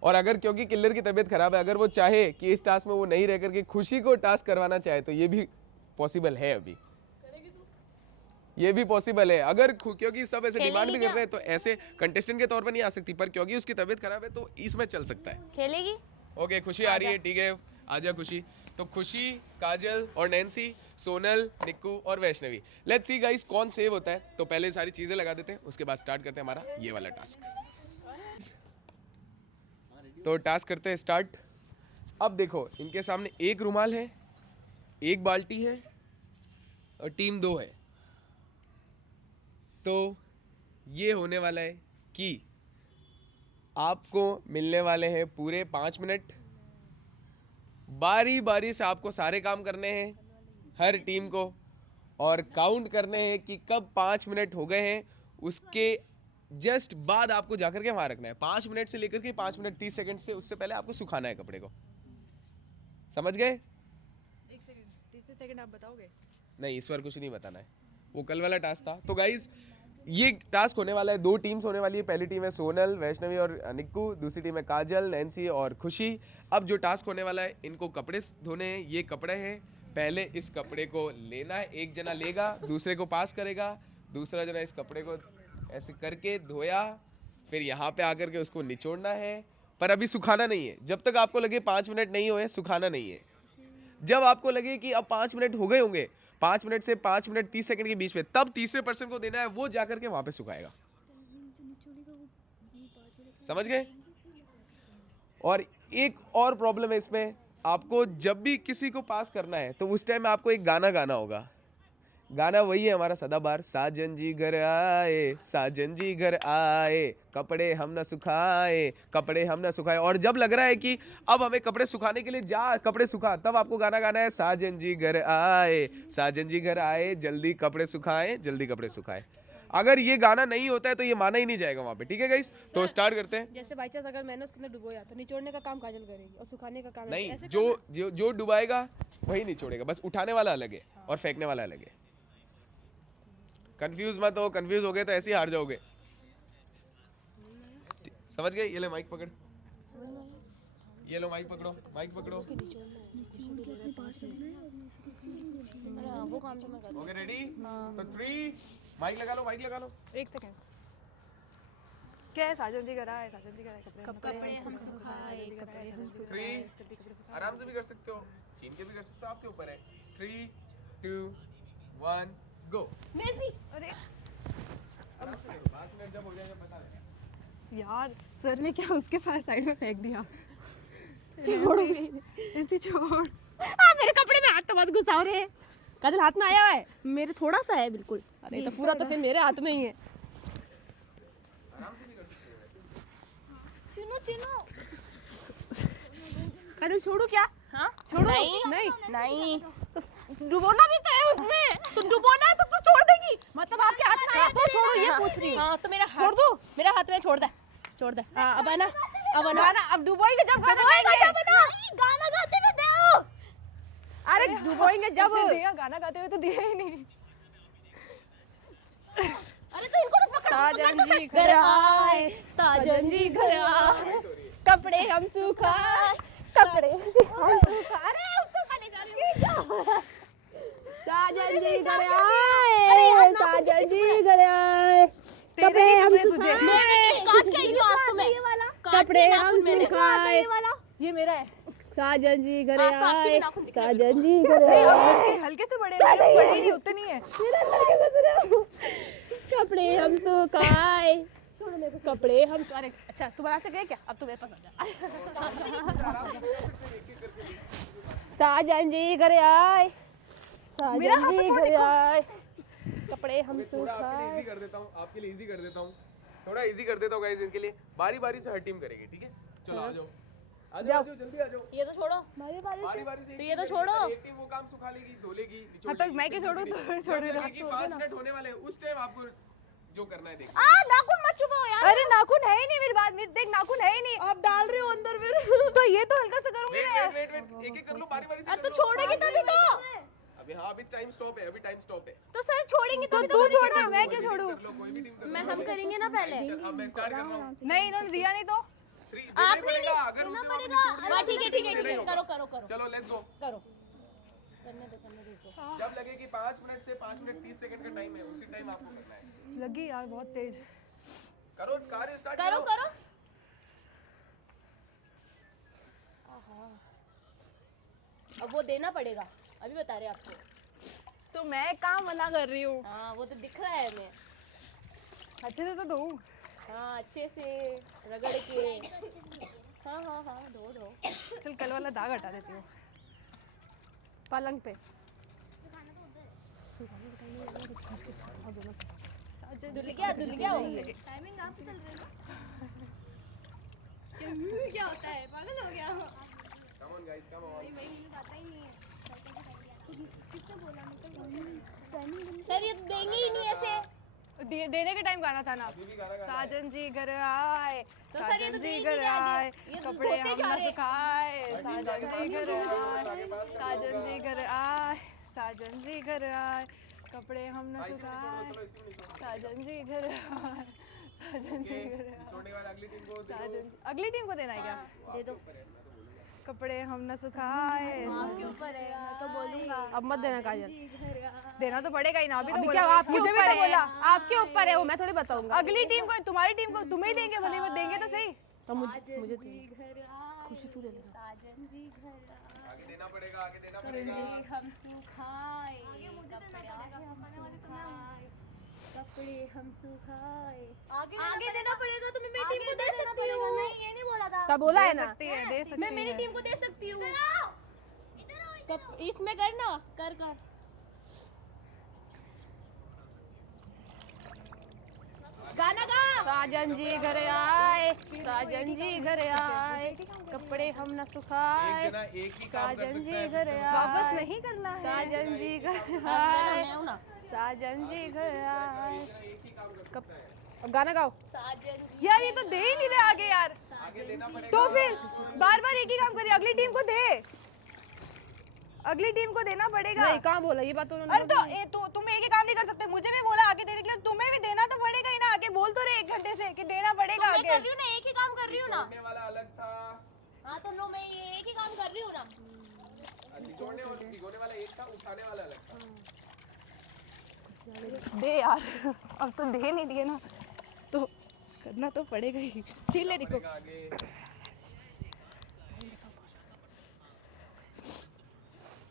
और अगर क्योंकि किलर की तबीयत खराब है, अगर वो चाहे कि इस टास्क में वो नहीं रह करके खुशी को टास्क करवाना चाहे तो ये भी पॉसिबल है। अभी ये भी पॉसिबल है, अगर क्योंकि सब ऐसे डिमांड भी कर रहे हैं तो ऐसे कंटेस्टेंट के तौर पर नहीं आ सकती, पर क्योंकि उसकी तबीयत खराब है तो इसमें चल सकता है। खेलेगी? ओके, खुशी आ रही है, ठीक है, आजा खुशी। तो खुशी, काजल और नैन्सी, सोनल, निक्कू और वैष्णवी। लेट्स सी गाइस कौन सेव होता है। तो पहले सारी चीजें लगा देते हैं, उसके बाद स्टार्ट करते हैं हमारा ये वाला टास्क। तो टास्क करते हैं स्टार्ट। अब देखो इनके सामने एक रुमाल है, एक बाल्टी है और टीम 2 है। तो ये होने वाला है कि आपको मिलने वाले हैं पूरे 5 मिनट। बारी बारी से आपको सारे काम करने हैं हर टीम को, और काउंट करने हैं कि कब 5 मिनट हो गए हैं, उसके जस्ट बाद आपको जाकर के वहां रखना है। 5 मिनट से लेकर के 5 मिनट 30 सेकंड से उससे पहले आपको सुखाना है कपड़े को। समझ गए? 1 सेकंड 30 सेकंड आप बताओगे? नहीं, इस बार कुछ नहीं बताना है, वो कल वाला टास्क था। तो गाइज ये टास्क होने वाला है, 2 टीम्स होने वाली है। पहली टीम है सोनल, वैष्णवी और निक्कू, दूसरी टीम है काजल, नैन्सी और खुशी। अब जो टास्क होने वाला है, इनको कपड़े धोने हैं। ये कपड़े हैं, पहले इस कपड़े को लेना है, एक जना लेगा, दूसरे को पास करेगा, दूसरा जना इस कपड़े को ऐसे करके धोया, फिर यहाँ पे आकर के उसको निचोड़ना है। पर अभी सुखाना नहीं है, जब तक आपको लगे 5 मिनट नहीं हुए सुखाना नहीं है। जब आपको लगे कि अब 5 मिनट हो गए होंगे, 5 मिनट से 5 मिनट 30 सेकंड के बीच में, तब तीसरे पर्सन को देना है, वो जाकर के वहां पे सुखाएगा। समझ गए? और एक और प्रॉब्लम है इसमें, आपको जब भी किसी को पास करना है तो उस टाइम आपको एक गाना गाना होगा। गाना वही है हमारा सदाबहार, साजन जी घर आए, साजन जी घर आए, कपड़े हम ना सुखाए, कपड़े हम ना सुखाए। और जब लग रहा है कि अब हमें कपड़े सुखाने के लिए जा, कपड़े सुखा, तब आपको गाना गाना है, साजन जी घर आए, साजन जी घर आए, जल्दी कपड़े सुखाए, जल्दी कपड़े सुखाए। अगर ये गाना नहीं होता है तो ये माना ही नहीं जाएगा वहाँ पे, ठीक है गाइस? तो स्टार्ट करते हैं। जैसे बाई चांस अगर मैंने उसके अंदर डुबोया तो निचोड़ने का काम काजल करेगी और सुखाने का काम नहीं, जो डुबाएगा वही निचोड़ेगा, बस उठाने वाला अलग है और फेंकने वाला अलग है। कंफ्यूज मत हो, कंफ्यूज हो गए तो ऐसे ही हार जाओगे। समझ गए? ये ले माइक पकड़, ये लो माइक पकड़ो, माइक पकड़ो। वो काम तो मैं कर। Okay ready? तो 3, माइक लगा लो, माइक लगा लो। 1 सेकंड। क्या है? साजन जी घर आए, साजन जी घर आए, कपड़े हम सुखाए, कपड़े हम 3, आराम से भी कर सकते हो, छीन के भी कर सकते हो, आपके ऊपर है। 3, 2, 1 गो। अरे आराम से, 5 मिनट जब हो जाएगा बता देना। यार सर ने क्या उसके पास साइड में फेंक दिया। छोड़ ऐसे छोड़। मेरे कपड़े में हाथ तो मत घुसाओ रे। काजल हाथ में आया है? मेरे थोड़ा सा है बिल्कुल। अरे तो पूरा तो फिर मेरे हाथ में ही है। आराम से भी कर सकते हो। चुनो चुनो। काजल छोड़ू क्या? हाँ छोड़ो। नहीं डुबोना भी तो है उसमें। तुम डुबोना है तो तू छोड़ देगी, मतलब आपके हाथ में आया तो छोड़ो, ये पूछ रही। हाँ तो मेरा छोड़ दो, मेरा हाथ में छोड़ दे, छोड़ दे। हाँ अब आना, अब आना, अब डुबोएंगे जब गाना गाएंगे। गाना गाते हुए दे। अरे डुबोएंगे जब। दिया गाना गाते हुए तो दिया ही नहीं। अरे तो इनको तो पकड़। साजन जी घर आए, साजन जी घर आए, कपड़े हम सुखाए, कपड़े हम सुखाए। अरे उसको खाली जा रही हूँ। साजन जी घर आए, साजन जी घर आए, कपड़े हम तुझे काट के आई हूँ आज तो मैं। कपड़े हम सुखाए। ये मेरा है। साजन जी घर आज तो आपके भी आए, नाखून दिख रहे साजन जी घर नहीं आए, हल्के से बड़े बड़े नहीं होते नहीं है। कपड़े हम सुखाए, कपड़े हम अरे अच्छा तू बना सके क्या? अब तू मेरे पास आ जा। साजन जी घर आए, साजन जी घर आए, कपड़े हम थोड़ा आपके लिए सुखाए। इजी कर देता हूँ, आपके लिए इजी कर देता हूँ, थोड़ा इजी कर देता हूँ गाइस इनके लिए। बारी बारी से हर टीम करेगी, ठीक है? चलो आ जाओ, आ जाओ, जल्दी आ जाओ। ये तो छोड़ो। बारी बारी से तो ये तो छोड़ो। एक टीम वो काम सुखा लेगी, धो लेगी, हाँ तो मैं क्या छोड़ू? तो छोड़ रहा। 5 मिनट होने वाले हैं, उस टाइम आपको जो करना है देखो। नाखून मत चुपाओ यार। अरे नाखून है ही नहीं मेरी बात में, देख नाखून है ही नहीं। आप डाल रहे हो अंदर फिर। तो ये तो हल्का सा करूंगी वेट मैं। वेट वेट वेट, एक-एक कर लो, बारी बारी से अरे कर तो लो। छोड़ेगी तभी तो। अभी हाँ, अभी टाइम स्टॉप है, अभी टाइम स्टॉप है। तो सर छोड़ेंगे तो तभी तू तो। छोड़ना, मैं क्या छोड़ू? कर लो, कोई भी टीम कर लो। मैं हम करेंगे ना पहले। चल, अब मैं स्टार्ट कर रहा हूँ। नहीं इन्होंने दिया नहीं तो। 3 देना ही पड़ेगा, अगर उसने वहाँ पे नहीं छोड़ दिया, हाँ ठीक है तो ठीक है देना ठीक ही है, होगा। करो करो करो चलो लेट्स गो। करो। करने दो इसको। जब लगे कि 5 मिनट से 5 मिनट 30 सेकंड का टाइम है, उसी टाइम आपको करना है। लगी यार बहुत तेज। करो, कार्य स्टार्ट करो करो। अब वो देना पड़ेगा, अभी बता रहे आपको। तो मैं कहाँ मना कर रही हूँ? हाँ वो तो दिख रहा है हमें। अच्छे से तो दो। हाँ अच्छे से रगड़ के। हाँ हाँ हाँ धो धो। चल कल वाला दाग हटा देती हूँ पलंग पे। धुल गया वो। टाइमिंग आप चल रही है। क्या होता है? पागल हो गया? Come on guys, come on. मुझे पता ही नहीं है। किसने बोला? मतलब सर ये तो देंगे ही नहीं ऐसे। देने के टाइम गाना था ना। अभी भी गाना गाना है। साजन जी घर आए, तो सर ये तो साजन दे जी ही घर नहीं रहे आए, आगे। ये तो कपड़े धोते हम जा न रहे। सुखाए, साजन जी घर आए, आगे पास कर साजन जी घर आए, साजन जी घर आए, कपड़े हम न इसी में सुखाए, निचोड़ो, चलो इसी में निचोड़ो। साजन जी घर आए, साजन जी घर आए, निचोड़ने के बाद अगली टीम को दे दो। साजन अगली टीम को देना है क्या? दे दो। कपड़े हम न सुखाए। आपके ऊपर है, मैं तो बोलूंगा। अब मत देना काजल, देना तो पड़ेगा ही ना। अभी तो अभी बोला, क्या आपके मुझे भी ऊपर तो है। बोला। आपके ऊपर है वो, मैं थोड़ी बताऊंगा। अगली टीम को, तुम्हारी टीम को तुम्हें ही देंगे, भले मत देंगे तो सही। तो मुझे खुशी तू ले लेना। साजन जी घर आगे देना पड़ेगा, आगे देना पड़ेगा। हम सुखाए। आगे मुझे देना पड़ेगा, सुखाने वाले तो मैं हूँ। कपड़े हम सुखाए। आगे देना पड़ेगा तो मैं मेरी टीम को दे सकती हूँ। नहीं ये नहीं बोला था। सब बोला है दे ना। सकती है, दे सकती मैं मेरी है। टीम को दे सकती हूँ। इसमें करना कर कर। गाना गा। साजन जी घर आए, साजन जी घर आए, कपड़े हम न एक सुखाए, जना एक ही काम कर साजन सकता जी है, घर दूसरे वापस आए, नहीं करना है। साजन जी घर मैं आए, हूँ ना। साजन जी घर आए। एक ही काम कर सकता है। अब गाना गाओ। साजन जी। यार ये तो दे ही नहीं रहे आगे यार। आगे देना पड़ेगा। तो फिर बार बार एक ही काम करिए, अगली टीम को दे, अगली टीम को देना पड़ेगा। नहीं कहाँ बोला ये बात तो उन्होंने अरे तो तुम एक ही काम नहीं कर सकते, मुझे भी बोला आगे देने के लिए, तुम्हें भी देना तो पड़ेगा ही ना। आगे बोल तो रहे 1 घंटे से कि देना पड़ेगा मैं आगे। कर रही हूँ ना, एक ही काम कर रही हूँ ना। निचोड़ने वाला अलग था, हाँ तो लो मैं ये एक ही काम कर रही हूँ ना। निचोड़ने वाला, भिगोने वाला एक था, उठाने वाला अलग था। दे यार, अब तो दे नहीं दिए ना, तो करना तो पड़ेगा ही। चिल्ले निको। पड़ेगा आगे।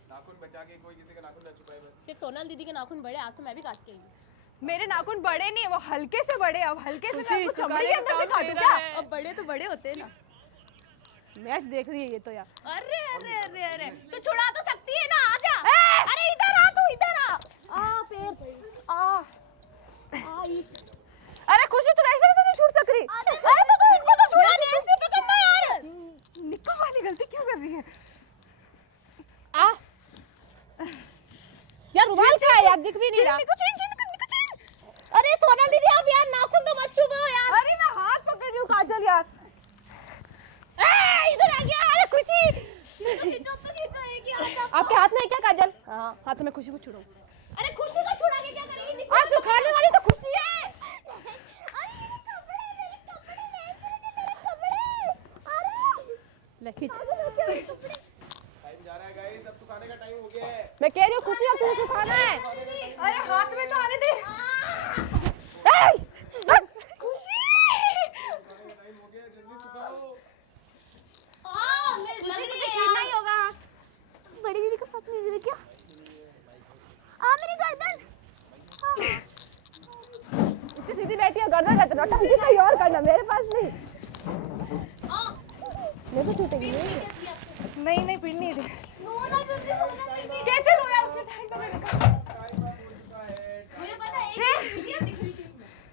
नाखून बचा के कोई किसी का नाखून ना छुपाए बस। सिर्फ सोनल दीदी के नाखून बड़े, आज तो मैं भी काट के आई हूँ। मेरे नाखून बड़े नहीं है, वो हल्के से बड़े। अब हल्के से मैं उसको चमड़ी के अंदर से काटूं क्या? अब बड़े तो बड़े होते हैं ना। मैच देख रही है ये तो यार। अरे अरे अरे अरे तो छुड़ा तो सकती है ना, आजा। अरे इधर आ, तू इधर आ फिर आ आई। अरे खुशी तू ऐसे कैसे नहीं छूट सक रही? अरे तो तुम इनको तो छुड़ा नहीं, ऐसे पकड़ना यार। निको वाली गलती क्यों कर रही है? आ यार रुमाल का है यार, दिख भी नहीं रहा। निको चिन। अरे सोनल दीदी आप यार नाखून तो मत छुपाओ यार। अरे मैं हाथ पकड़ रही हूँ काजल यार। इधर आ गया। अरे खुशी आपके हाथ में है क्या काजल? हाँ हाथ में खुशी को छुड़ो। अरे खुशी को छुड़ा के क्या करेगी? आज जो खाने वाली तो खुशी खींच। टाइम जा रहा है गाइस, अब तो खाने का टाइम हो गया है। मैं कह रही हूँ खुशी, अब तुझे खाना है। अरे हाथ में तो आने दे। खुशी टाइम हो गया, जल्दी सुखाओ। लग रही है यार नहीं होगा। बड़ी दीदी का साथ में दे क्या? मेरी गर्दन। इतनी सीधी बैठी है, गर्दन रहता है, टंकी कहीं और करना, मेरे पास नहीं। मेरे को टूटेगी नहीं नहीं पिन नहीं दे। कैसे रोया उसने टाइम पे देखा। मुझे पता है एक वीडियो दिख रही थी।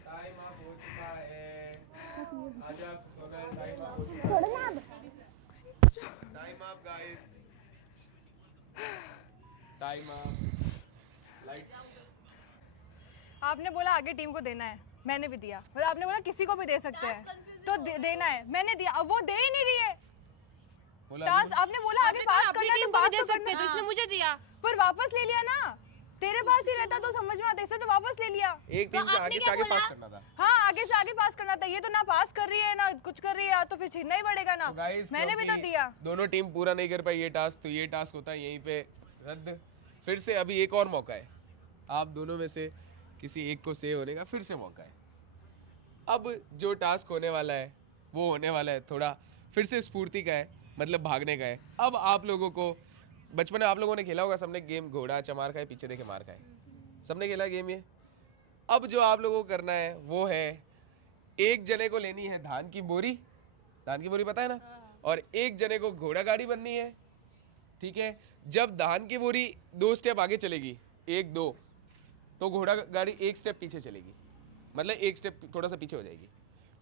टाइम अप हो चुका है। आजा सोनल, टाइम अप हो चुका छोड़ो ना अब। है। Time up guys, time up. Light. आपने बोला आगे टीम को देना है, मैंने भी दिया। मतलब आपने बोला किसी को भी दे सकते हैं, तो देना है, मैंने दिया। अब वो दे ही नहीं रही है टास्क। आपने बोला आगे पास करना है तो पास दे सकते हैं, तो इसने मुझे दिया पर वापस ले लिया ना। तेरे पास ही रहता तो समझ में आता, इससे तो वापस ले लिया। एक टीम से आगे पास करना था। हाँ आगे से आगे पास करना था। ये तो ना पास कर रही है ना कुछ कर रही है, तो फिर छीनना ही पड़ेगा ना। गाइस मैंने भी तो दिया। दोनों टीम पूरा नहीं कर पाई ये टास्क, तो ये टास्क होता है यहीं पे रद्द। फिर से अभी एक और मौका है, आप दोनों में से किसी एक को सेव होने का फिर से मौका है। अब जो टास्क होने वाला है वो होने वाला है थोड़ा फिर से स्फूर्ति का है, मतलब भागने का है। अब आप लोगों को बचपन में आप लोगों ने खेला होगा सबने गेम, घोड़ा चमार खाए पीछे देखे मार खाए, सबने खेला गेम ये। अब जो आप लोगों को करना है वो है, एक जने को लेनी है धान की बोरी, धान की बोरी पता है ना, और एक जने को घोड़ा गाड़ी बननी है, ठीक है। जब धान की बोरी 2 स्टेप आगे चलेगी, 1 2, तो घोड़ा गाड़ी 1 स्टेप पीछे चलेगी, मतलब 1 स्टेप थोड़ा सा पीछे हो जाएगी।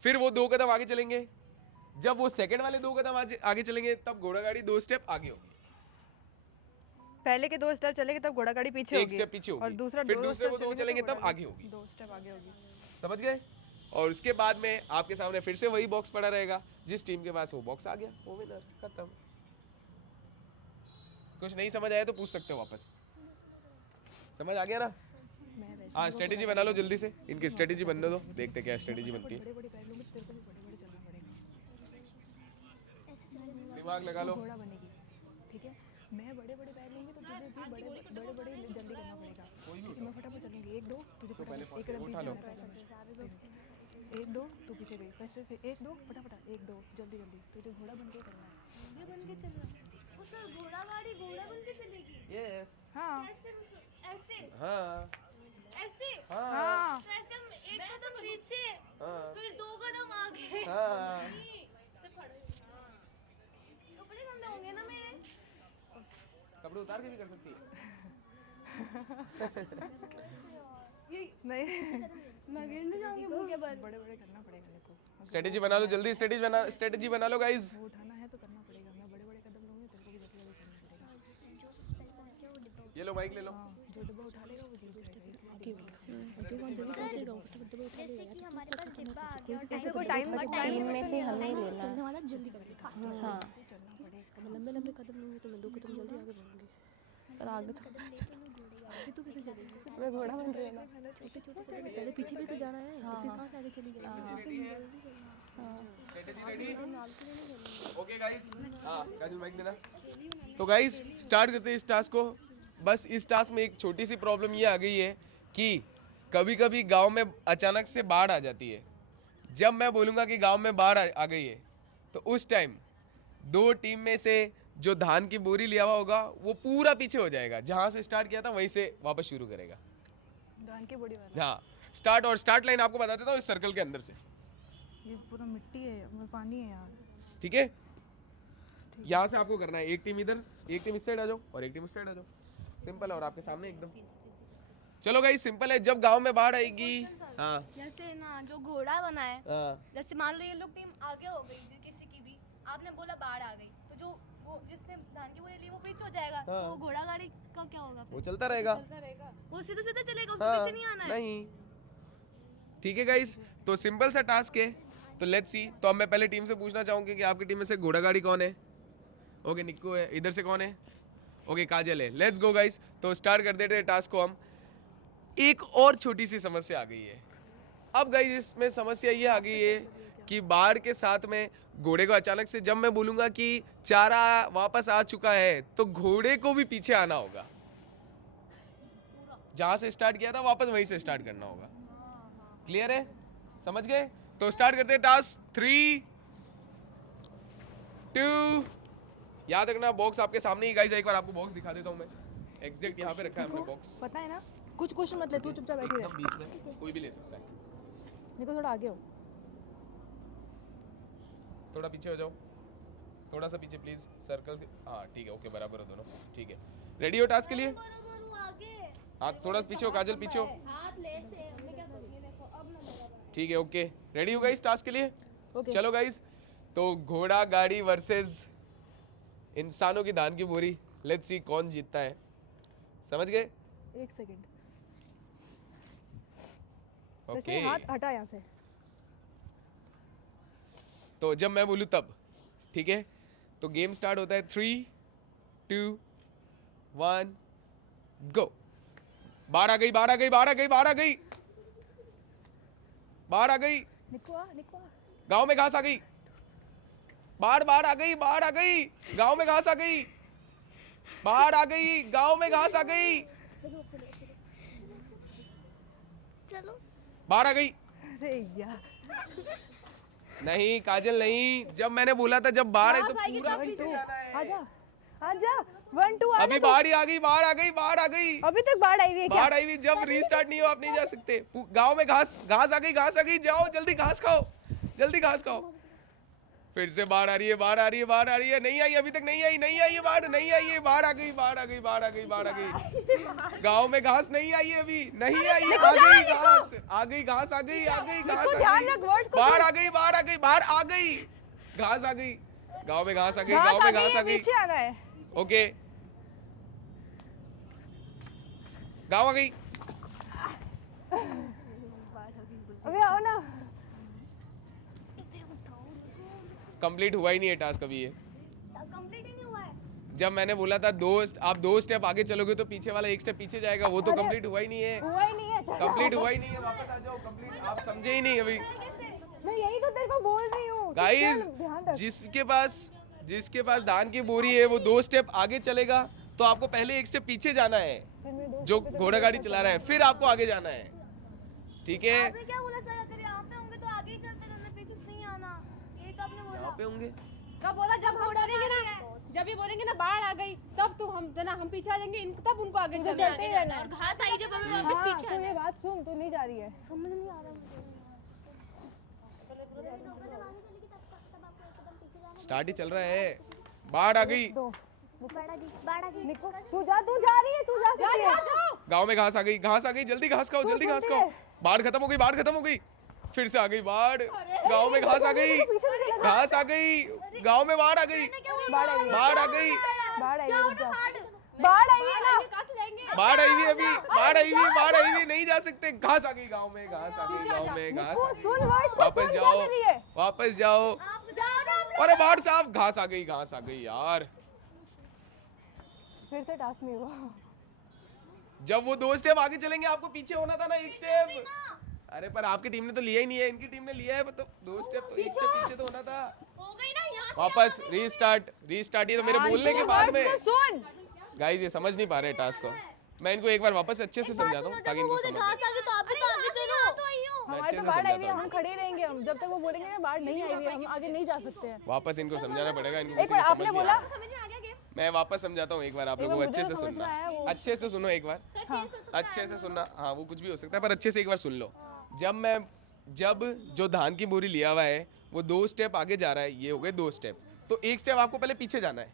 फिर वो 2 कदम आगे चलेंगे, जब वो सेकंड वाले 2 कदम आगे चलेंगे तब घोड़ा गाड़ी 2 स्टेप आगे होगी। पहले के 2 स्टेप चलेंगे तब घोड़ा गाड़ी पीछे होगी, 1 स्टेप पीछे होगी, और दूसरा फिर 2 दूसरे को स्टेप 2 चलेंगे तब आगे होगी, 2 स्टेप आगे होगी। समझ गए। और उसके बाद में आपके सामने फिर से वही बॉक्स पड़ा रहेगा, जिस टीम के पास वो बॉक्स आ गया वो विनर, खत्म। कुछ नहीं समझ आया तो पूछ सकते हो वापस। समझ आ गया ना? हाँ स्ट्रेटेजी बना लो जल्दी से, इनकी स्ट्रेटेजी बनने दो, देखते क्या स्ट्रेटेजी बनती है। दिमाग लगा लो। घोड़ा बनेगी, ठीक है। मैं बड़े बड़े पैर लूंगी तो तुझे भी बड़े बड़े जल्दी करना पड़ेगा। ठीक है मैं फटाफट चलूंगी, 1 2 तुझे फटाफट एक कदम उठा लो। 1 2 तू पीछे गई, फर्स्ट फिर 1 2 फटाफट 1 2 जल्दी जल्दी तुझे घोड़ा बन के करना है। ये बन के चलना। वो सर घोड़ा गाड़ी घोड़ा बन के चलेगी। यस। हाँ ऐसे हाँ ऐसे हाँ तो ऐसे हम एक कदम पीछे हाँ फिर 2 कदम आगे। हाँ। कपड़े गंदे होंगे ना मेरे। कपड़े उतार के भी कर सकती है। नहीं मैं गिरने जाऊंगी मुंह के बल। बड़े बड़े करना पड़ेगा मेरे को। स्ट्रेटेजी बना लो जल्दी, स्ट्रेटेजी बना लो गाइस। वो उठाना है तो करना पड़ेगा। मैं बड़े बड़े कदम लूंगी, तेरे को भी जल्दी जल्दी करना पड़ेगा। ये लो माइक ले लो। हाँ जो डब्बा उठा लेगा वो जीत जाएगा, इसलिए जैसे कि हमारे पास डिब्बा आ गया और ऐसे कोई टाइम टाइम में से हमें ही लेना चलने वाला जल्दी करेगा। हाँ चलना पड़ेगा। लंबे लंबे कदम लूंगी तो मैं 2 कदम जल्दी आगे बढ़ूंगी। पर आगे तो तू कैसे चलेगी? मैं घोड़ा बन रही हूँ ना। छोटे छोटे कदम पहले पीछे भी तो जाना है, तो फिर कहाँ से आगे चली जाएगी? Strategy ready? Okay guys. हाँ काजल माइक देना। तो गाइस स्टार्ट करते हैं इस टास्क को। बस इस टास्क में एक छोटी सी प्रॉब्लम ये आ गई है कि कभी कभी गांव में अचानक से बाढ़ आ जाती है। जब मैं बोलूँगा कि गांव में बाढ़ आ गई है तो उस टाइम 2 टीम में से जो धान की बोरी लिया हुआ होगा वो पूरा पीछे हो जाएगा, जहाँ से स्टार्ट किया था वहीं से वापस शुरू करेगा। धान की बॉडी वाला। हाँ स्टार्ट, और स्टार्ट लाइन आपको बता देता हूँ इस सर्कल के अंदर से, ये पूरा मिट्टी है, पानी है यार। ठीक है। यहाँ से आपको करना है, एक टीम इधर, एक टीम इस साइड आ जाओ और एक टीम उस साइड आ जाओ। सिंपल है और आपके सामने एकदम। चलो गाइस सिंपल है। जब गांव में बाढ़ आएगी, हाँ जैसे ना जो घोड़ा बना है, हाँ जैसे मान लो ये लोग टीम आगे हो गई किसी की भी, आपने बोला बाढ़ आ गई तो जो वो जिसने धान की बोरी ली वो पीछे हो जाएगा। हाँ। तो वो घोड़ा गाड़ी का क्या होगा वो फिर? चलता रहेगा। वो सीधे सीधे चलेगा, उसको हाँ पीछे नहीं आना है। नहीं, ठीक है गाइस। तो सिंपल सा टास्क है, तो लेट्स सी। तो अब मैं पहले टीम से पूछना चाहूँगी कि आपकी टीम में से घोड़ा गाड़ी कौन है? ओके निक्कू है। इधर से कौन है? ओके काजल है। Let's go guys. तो स्टार्ट कर देते हैं टास्क को हम। एक और छोटी सी समस्या आ गई है। अब गाइस इसमें समस्या ये आ गई है कि बाढ़ के साथ में घोड़े को अचानक से जब मैं बोलूंगा कि चारा वापस आ चुका है तो घोड़े को भी पीछे आना होगा, जहां से स्टार्ट किया था वापस वहीं से स्टार्ट करना होगा। क्लियर है? समझ गए? तो स्टार्ट करते हैं टास्क 3 2। याद रखना बॉक्स आपके सामने ही गाइस, एक बार आपको बॉक्स दिखा देता हूं मैं। एग्जैक्ट यहाँ पे रखा है हमने बॉक्स, पता है ना, कुछ क्वेश्चन मत ले, तू चुपचाप बैठी रह। एकदम बीच में, कोई भी ले सकता है। निको थोड़ा आगे हो, थोड़ा पीछे हो जाओ, थोड़ा सा पीछे प्लीज, सर्कल। हाँ ठीक है, ओके बराबर हो दोनों, ठीक है। रेडी हो टास्क के लिए? हाँ थोड़ा पीछे हो काजल, पीछे हो, ठीक है ओके। रेडी हो गाइस टास्क के लिए? ओके चलो गाइस, तो घोड़ा गाड़ी वर्सेस इंसानों की धान की बोरी, लेट्स सी कौन जीतता है। समझ गए? एक सेकंड, ओके वैसे हाथ हटा यहाँ से। तो जब मैं बोलूँ तब, ठीक है? तो गेम स्टार्ट होता है 3 2 1 गो। बाढ़ आ गई, बाढ़ आ गई, बाढ़ आ गई, बाढ़ आ गई, बाढ़ आ गई, निको आ, गांव में घास आ गई, बाढ़ बाढ़ आ गई, बाढ़ आ गई, गांव में घास आ गई, बाढ़ आ गई, गांव में घास आ गई, चलो बाढ़ आ गई। अरे यार, नहीं काजल नहीं, जब मैंने बोला था जब बाढ़ है तो पूरा वन पीछे टू, जाना है। आजा आजा, 1 2 अभी बाढ़ ही आ गई, बाढ़ आ गई, बाढ़ आ गई, अभी तक बाढ़ आई हुई है क्या? बाढ़ आई हुई। जब रीस्टार्ट नहीं हो आप नहीं जा सकते। गांव में घास घास आ गई, घास आ गई, जाओ जल्दी घास खाओ, जल्दी घास खाओ। फिर से बाढ़ आ रही है, बाढ़ आ रही है, बाढ़ आ रही है, नहीं आई अभी तक, नहीं आई, नहीं आई है बाढ़, नहीं आई है, बाढ़ आ गई, बाढ़ आ गई, बाढ़ आ गई, बाढ़ आ गई। गांव में घास नहीं आई है अभी, नहीं आई है, आ गई घास, आ गई घास, आ गई, आ गई घास, ध्यान रख वर्ड्स को। बाढ़ आ गई, बाढ़ आ गई, बाढ़ आ गई, घास आ गई, गांव में घास आ गई, गांव में घास आ गई, पीछे आना है। ओके गांव आ गई। अबे आओ ना, कंप्लीट हुआ ही नहीं है टास्क अभी ये। कंप्लीट ही नहीं हुआ है। जब मैंने बोला था आप 2 स्टेप आगे चलोगे तो पीछे वाला 1 स्टेप पीछे जाएगा, वो तो कंप्लीट हुआ ही नहीं है, हुआ ही नहीं है। चल, कंप्लीट हुआ ही नहीं है, वापस आ जाओ। कंप्लीट आप समझे ही नहीं अभी मैं यही तो तेरे को बोल रही हूँ। गाइस। ध्यान रख। जिसके पास धान की बोरी है वो 2 स्टेप आगे चलेगा तो आपको पहले 1 स्टेप पीछे जाना है, जो घोड़ा गाड़ी चला रहा है, फिर आपको आगे जाना है, ठीक है? आपने क्या बोला सर, अगर यहाँ पे होंगे तो आगे ही चलते रहना, पीछे नहीं आना, यही तो आपने बोला। यहाँ पे होंगे कब बोला? जब हम डरेंगे ना, जब ये बोलेंगे ना बाढ़ आ गई, तब तो हम पीछे आ जाएंगे, तब उनको आगे चलते ही रहना। और घास आई जब हमें वापस हाँ, पीछे तो आना ये बात सुन, तू नहीं जा रही है। समझ नहीं आ रहा मुझे। स्टार्ट ही चल रहा है। बाढ़ आ गई, दो बाड़ा की निको, तू जा रही है, तू जा सकती है। गांव में घास आ गई, घास आ गई, जल्दी घास खाओ, जल्दी घास खाओ। बाढ़ खत्म हो गई, बाढ़ खत्म हो गई, फिर से आ गई बाढ़, गांव में घास आ गई, घास आ गई, गांव में बाढ़ आ गई, बाढ़ आई हुई है। बाढ़ आ गई, बाढ़ आई हुई है। बाढ़ आई है ना, बाढ़ आई हुई अभी, बाढ़ आई हुई, बाढ़ आई हुई, नहीं जा सकते। घास आ गई गांव में, घास आ गई गांव में, घास आ गई, सुन वर्ड्स को, वापस सुन क्या जाओ, कर रही है। वापस जाओ। अरे बाढ़ साहब, घास आ गई, घास आ गई यार। फिर से टास्क नहीं हुआ। जब वो 2 स्टेप आगे चलेंगे आपको पीछे होना था ना 1 स्टेप। अरे पर आपकी टीम ने तो लिया ही नहीं है, इनकी टीम ने लिया है, तो 2 स्टेप तो 1 स्टेप पीछे तो होना था। हो गई ना यहाँ वापस रीस्टार्ट, ये तो मेरे बोलने के बाद में। सुन, गाइस ये समझ नहीं पा रहे टास्क को, मैं इनको एक बार वापस अच्छे से समझाता हूँ ताकि इनको समझ घास आ गई तो आप भी तो आगे चलो। मैं हमारी अच्छे तो से बाढ़ आई हुई है, समझाता हूँ। हम खड़े रहेंगे। हम जब तक वो बोलेंगे ना बाढ़ नहीं आई हुई है, हम आगे नहीं जा सकते हैं। वापस इनको समझाना पड़ेगा, इनको एक किसी बार को समझ आपने नहीं बोला, आ रहा। मैं वापस समझाता हूँ एक बार, आप लोगों को मुझे अच्छे से तो समझ सुनना, में आया वो। अच्छे से सुनो एक बार, अच्छे से सुनना। हाँ वो कुछ भी हो सकता है पर अच्छे से एक बार सुन लो। जब जो धान की बोरी लिया हुआ है वो 2 स्टेप आगे जा रहा है, ये हो गए 2 स्टेप, तो 1 स्टेप आपको पहले पीछे जाना है,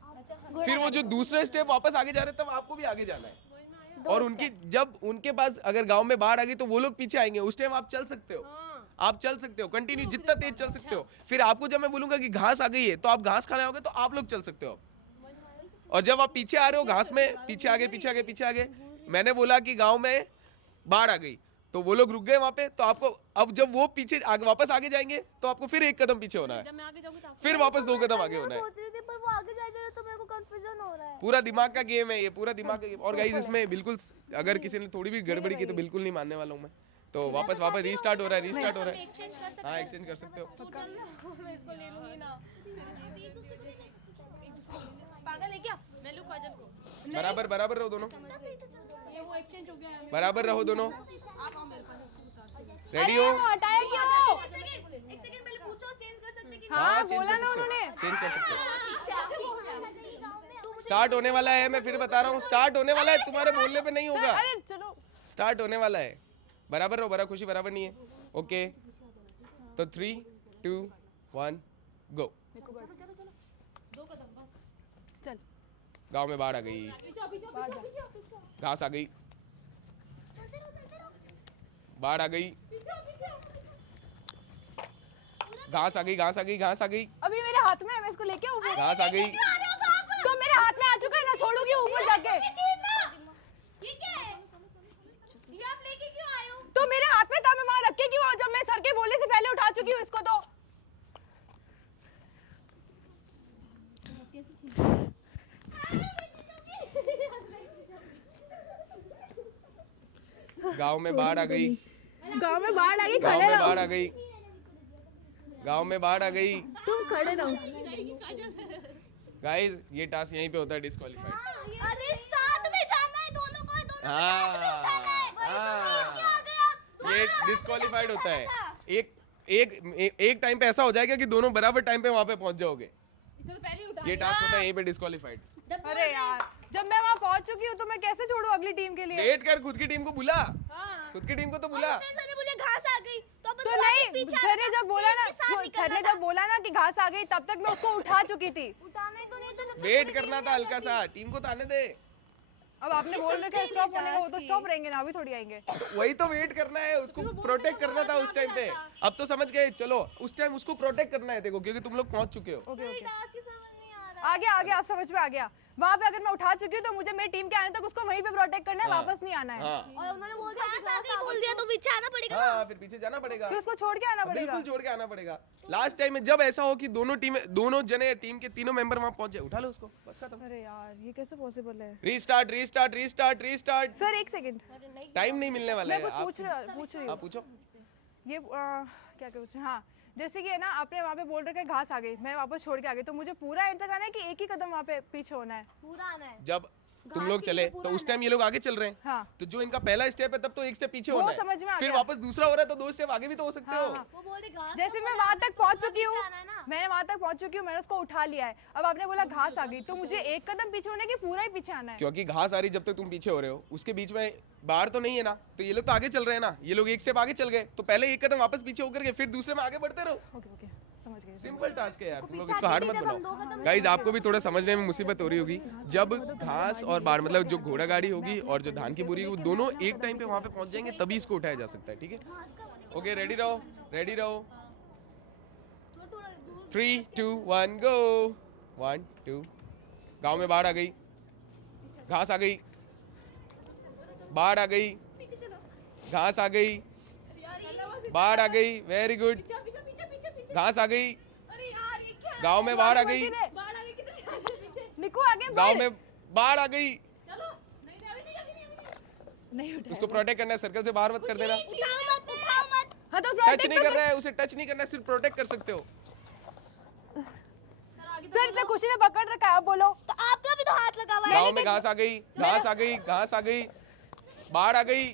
फिर वो जो दूसरे स्टेप वापस आगे जा रहे हैं तब आपको भी आगे जाना है। और जब उनके पास अगर गांव में बाढ़ आ गई तो वो लोग पीछे आएंगे, उस टाइम आप चल सकते हो, आप चल सकते हो कंटिन्यू, जितना तेज चल सकते हो। फिर आपको जब मैं बोलूंगा कि घास आ गई है तो आप घास खाने आओगे तो आप लोग चल सकते हो। और जब आप पीछे आ रहे हो घास में, पीछे आगे पीछे आगे पीछे आगे, मैंने बोला कि गांव में बाढ़ आ गई तो वो लोग रुक गए वहां पे, तो आपको अब जब वो पीछे वापस आगे जाएंगे तो आपको फिर 1 कदम पीछे होना है, जब मैं आगे जाऊंगी तो फिर वापस 2 कदम आगे होना है। सोच रही थी पर वो आगे जा रहे तो मेरे को कंफ्यूजन हो रहा है। पूरा दिमाग का गेम है ये, पूरा दिमाग का गेम। और गाइस इसमें बिल्कुल अगर किसी ने थोड़ी भी गड़बड़ी की तो बिल्कुल नहीं मानने वाला हूँ मैं, तो वापस रीस्टार्ट हो रहा है, रीस्टार्ट हो रहा है। एक्सचेंज कर सकते हाँ एक्सचेंज कर सकते हो। मैं इसको ले लूंगी ना। पागल है क्या? मैं लूं काजल को। बराबर बराबर रहो दोनों, ये वो एक्सचेंज हो गया है। बराबर रहो दोनों। आप आओ मेरे पास। रेडी हो? हटाया क्यों? एक सेकंड पहले पूछो चेंज कर सकते कि हाँ change बोला कर ना सकते हो, उन्होंने। change कर सकते हो। स्टार्ट होने वाला है, मैं फिर बता रहा हूँ, स्टार्ट होने वाला है, तुम्हारे बोलने पे नहीं होगा। अरे चलो स्टार्ट होने वाला है, बराबर रहो, बराबर खुशी बराबर नहीं है। ओके तो 3 2 1 गो। चल गांव में बाढ़ आ गई, घास आ गई, बाढ़ आ गई, घास आ गई, घास आ गई, घास आ गई, अभी मेरे हाथ में है, मैं इसको लेके आऊँ फिर? घास आ गई। तो मेरे हाथ में आ चुका है ना, छोड़ूंगी ऊपर जाके। ये क्या है? ये आप लेके क्यों आए हो? तो मेरे हाथ में था, मैं वहाँ रख के क्यों आऊँ जब मैं सर के बोलने से पहले उठा चुकी हूँ इसको। तो गांव में बाढ़ आ गई, गाँव में बाढ़ आ गई, गांव खड़े में रहो। बाढ़ आ गई, गांव में बाढ़ आ गई। तुम खड़े रहो। गाइस ये टास्क यहीं पे होता है डिस्क्वालीफाइड। अरे साथ में जाना है दोनों को, दोनों ये डिस्क्वालीफाइड होता है। एक टाइम पे ऐसा हो जाएगा कि दोनों बराबर टाइम पे वहां पे पहुंच जाओगे। ये टास्क होता है यहीं पे डिस्क्वालीफाइड। अरे यार जब मैं वहाँ पहुँच चुकी हूँ तो मैं कैसे छोड़ूँ अगली टीम के लिए? वेट कर, खुद की टीम को बुला, खुद की टीम को तो बुला। ने बोले घास आ गई तो अपन तो वापस नहीं, पीछे सर ने जब बोला ना, साथ निकलना सर ने जब बोला ना कि घास आ गई, तब तक मैं उसको उठा चुकी थी। उठाना ही तो नहीं तो वेट करना था हल्का सा, टीम को तो आने दे। अब आपने बोल रखा है स्टॉप होने का, वो तो स्टॉप रहेंगे ना, अभी थोड़ी आएंगे। तो वही तो वेट करना है, उसको प्रोटेक्ट करना था उस टाइम पे। अब तो समझ गए, चलो उस टाइम उसको प्रोटेक्ट करना है, देखो क्योंकि तुम लोग पहुंच चुके हो। ओके ओके, टास्क की समझ नहीं आ रहा। आ गया आ गया, आप समझ में आ गया। वहाँ पे अगर मैं उठा चुकी हूँ तो मुझे मेरी टीम के आने तक उसको वहीं पे प्रोटेक्ट करना है, वापस नहीं आना है। हाँ और उन्होंने बोल दिया कि घास बोल दिया तो पीछे आना पड़ेगा ना। हाँ, फिर पीछे जाना पड़ेगा, फिर उसको छोड़ के आना पड़ेगा। बिल्कुल छोड़ के आना पड़ेगा। लास्ट टाइम में जब ऐसा हो कि दोनों जने टीम के तीनों मेंबर वहां पहुंच जाए, उठा लो उसको, बस खत्म। अरे यार ये कैसे पॉसिबल है? Restart restart restart restart. Sir एक सेकंड, टाइम नहीं मिलने वाला मैं है। कुछ पूछ रही हूँ। आप पूछो। ये क्या पूछ रहे? हाँ जैसे कि है ना, आपने वहाँ पे बोल रखा है घास आ गई, मैं वापस छोड़ के आ गई, तो मुझे पूरा एंड तक आना है कि एक ही कदम वहाँ पे पीछे होना है? पूरा आना है। जब तुम लोग चले तो उस टाइम ये लोग आगे चल रहे हैं, हाँ तो जो इनका पहला स्टेप है तब तो एक स्टेप पीछे वो होना समझ में आ है, फिर गया। वापस दूसरा हो रहा है तो 2 स्टेप आगे भी तो हो सकते हो। हाँ। वो बोल रहे घास जैसे मैं वहाँ तक पहुँच चुकी हूँ, आना है ना। मैंने वहाँ तक पहुँच चुकी हूँ, मैंने उसको उठा लिया है। अब आपने बोला घास आ गई, तो मुझे एक कदम पीछे होने के पूरा ही पीछे आना है? क्योंकि घास आ रही जब तक तुम पीछे हो रहे हो, उसके बीच में बाहर तो नहीं है ना, तो ये लोग तो आगे चल रहे हैं ना, ये लोग एक स्टेप आगे चल गए, तो पहले एक कदम वापस पीछे होकर के फिर दूसरे में आगे बढ़ते रहो। ओके ओके समझ गई। सिंपल टास्क है यार, तुम लोग इसको हार्ड मत बनाओ। गाइज आपको भी थोड़ा समझने में मुसीबत हो रही होगी, जब घास और बाढ़ मतलब जो घोड़ा गाड़ी होगी और जो धान की बोरी होगी, वो दोनों एक टाइम पे वहां पे पहुंच जाएंगे, तभी इसको उठाया जा सकता है। ठीक है, ओके रेडी रहो, रेडी रहो। 3 2 1 गो। 1 2। गांव में बाढ़ आ गई, घास आ गई, बाढ़ आ गई, घास आ गई, बाढ़ आ गई, वेरी गुड, घास आ गई, गांव में बाढ़ आ गई, निकू आगे गांव में बाढ़ आ गई। नहीं उठा। उसको प्रोटेक्ट करना है, सर्कल से बाहर मत कर देना। उठाओ मत, उठाओ मत। हाँ तो टच नहीं करना है, उसे टच नहीं करना है, सिर्फ प्रोटेक्ट कर सकते हो। सर इतने खुशी ने पकड़ रखा है, आप बोलो। तो आपका भी तो हाथ लगा हुआ है। गांव में घास आ गई, घास आ गई, घास आ गई, बाढ़ आ गई,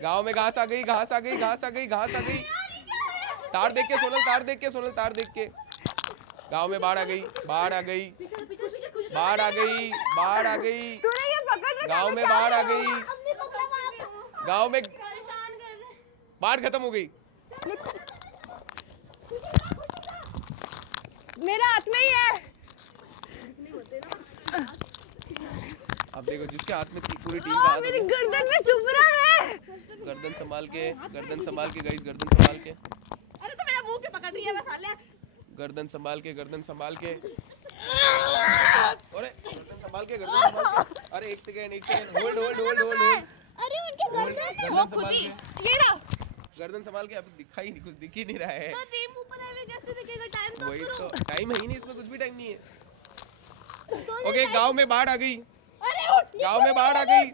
गांव में घास आ गई, घास आ गई, घास आ गई, घास आ गई। तार देख के सोनल, तार देख के सोनल, तार देख के। गांव में बाढ़ आ गई, बाढ़ आ गई, बाढ़ आ गई, बाढ़ आ गई, तूने ये पकड़ रखा गांव में बाढ़ आ गई, हमने पकड़ा हुआ। गांव में बाढ़ खत्म हो गई। मेरा हाथ में ही है। अब देखो जिसके हाथ में पूरी टीम का हाथ मेरी होगा, गर्दन में चुभ रहा है। गर्दन संभाल के, गर्दन संभाल के गाइस, गर्दन संभाल के, अरे तो मेरा मुंह क्यों पकड़ रही है मैं साले? गर्दन संभाल के, गर्दन संभाल के। अरे गर्दन संभाल के, गर्दन संभाल के। अरे एक second, hold hold hold hold hold. अरे उनके गर्दन है। गर्दन संभाल के, ये ना गर्दन संभाल के। अभी दिखाई नहीं, कुछ दिख ही नहीं रहा है। तो टीम ऊपर आए हुए कैसे दिखेगा? टाइम तो वही तो, टाइम है ही नहीं इसमें, कुछ भी टाइम नहीं है। तो ओके गांव में बाढ़ आ गई, अरे उठ। गांव में बाढ़ आ गई,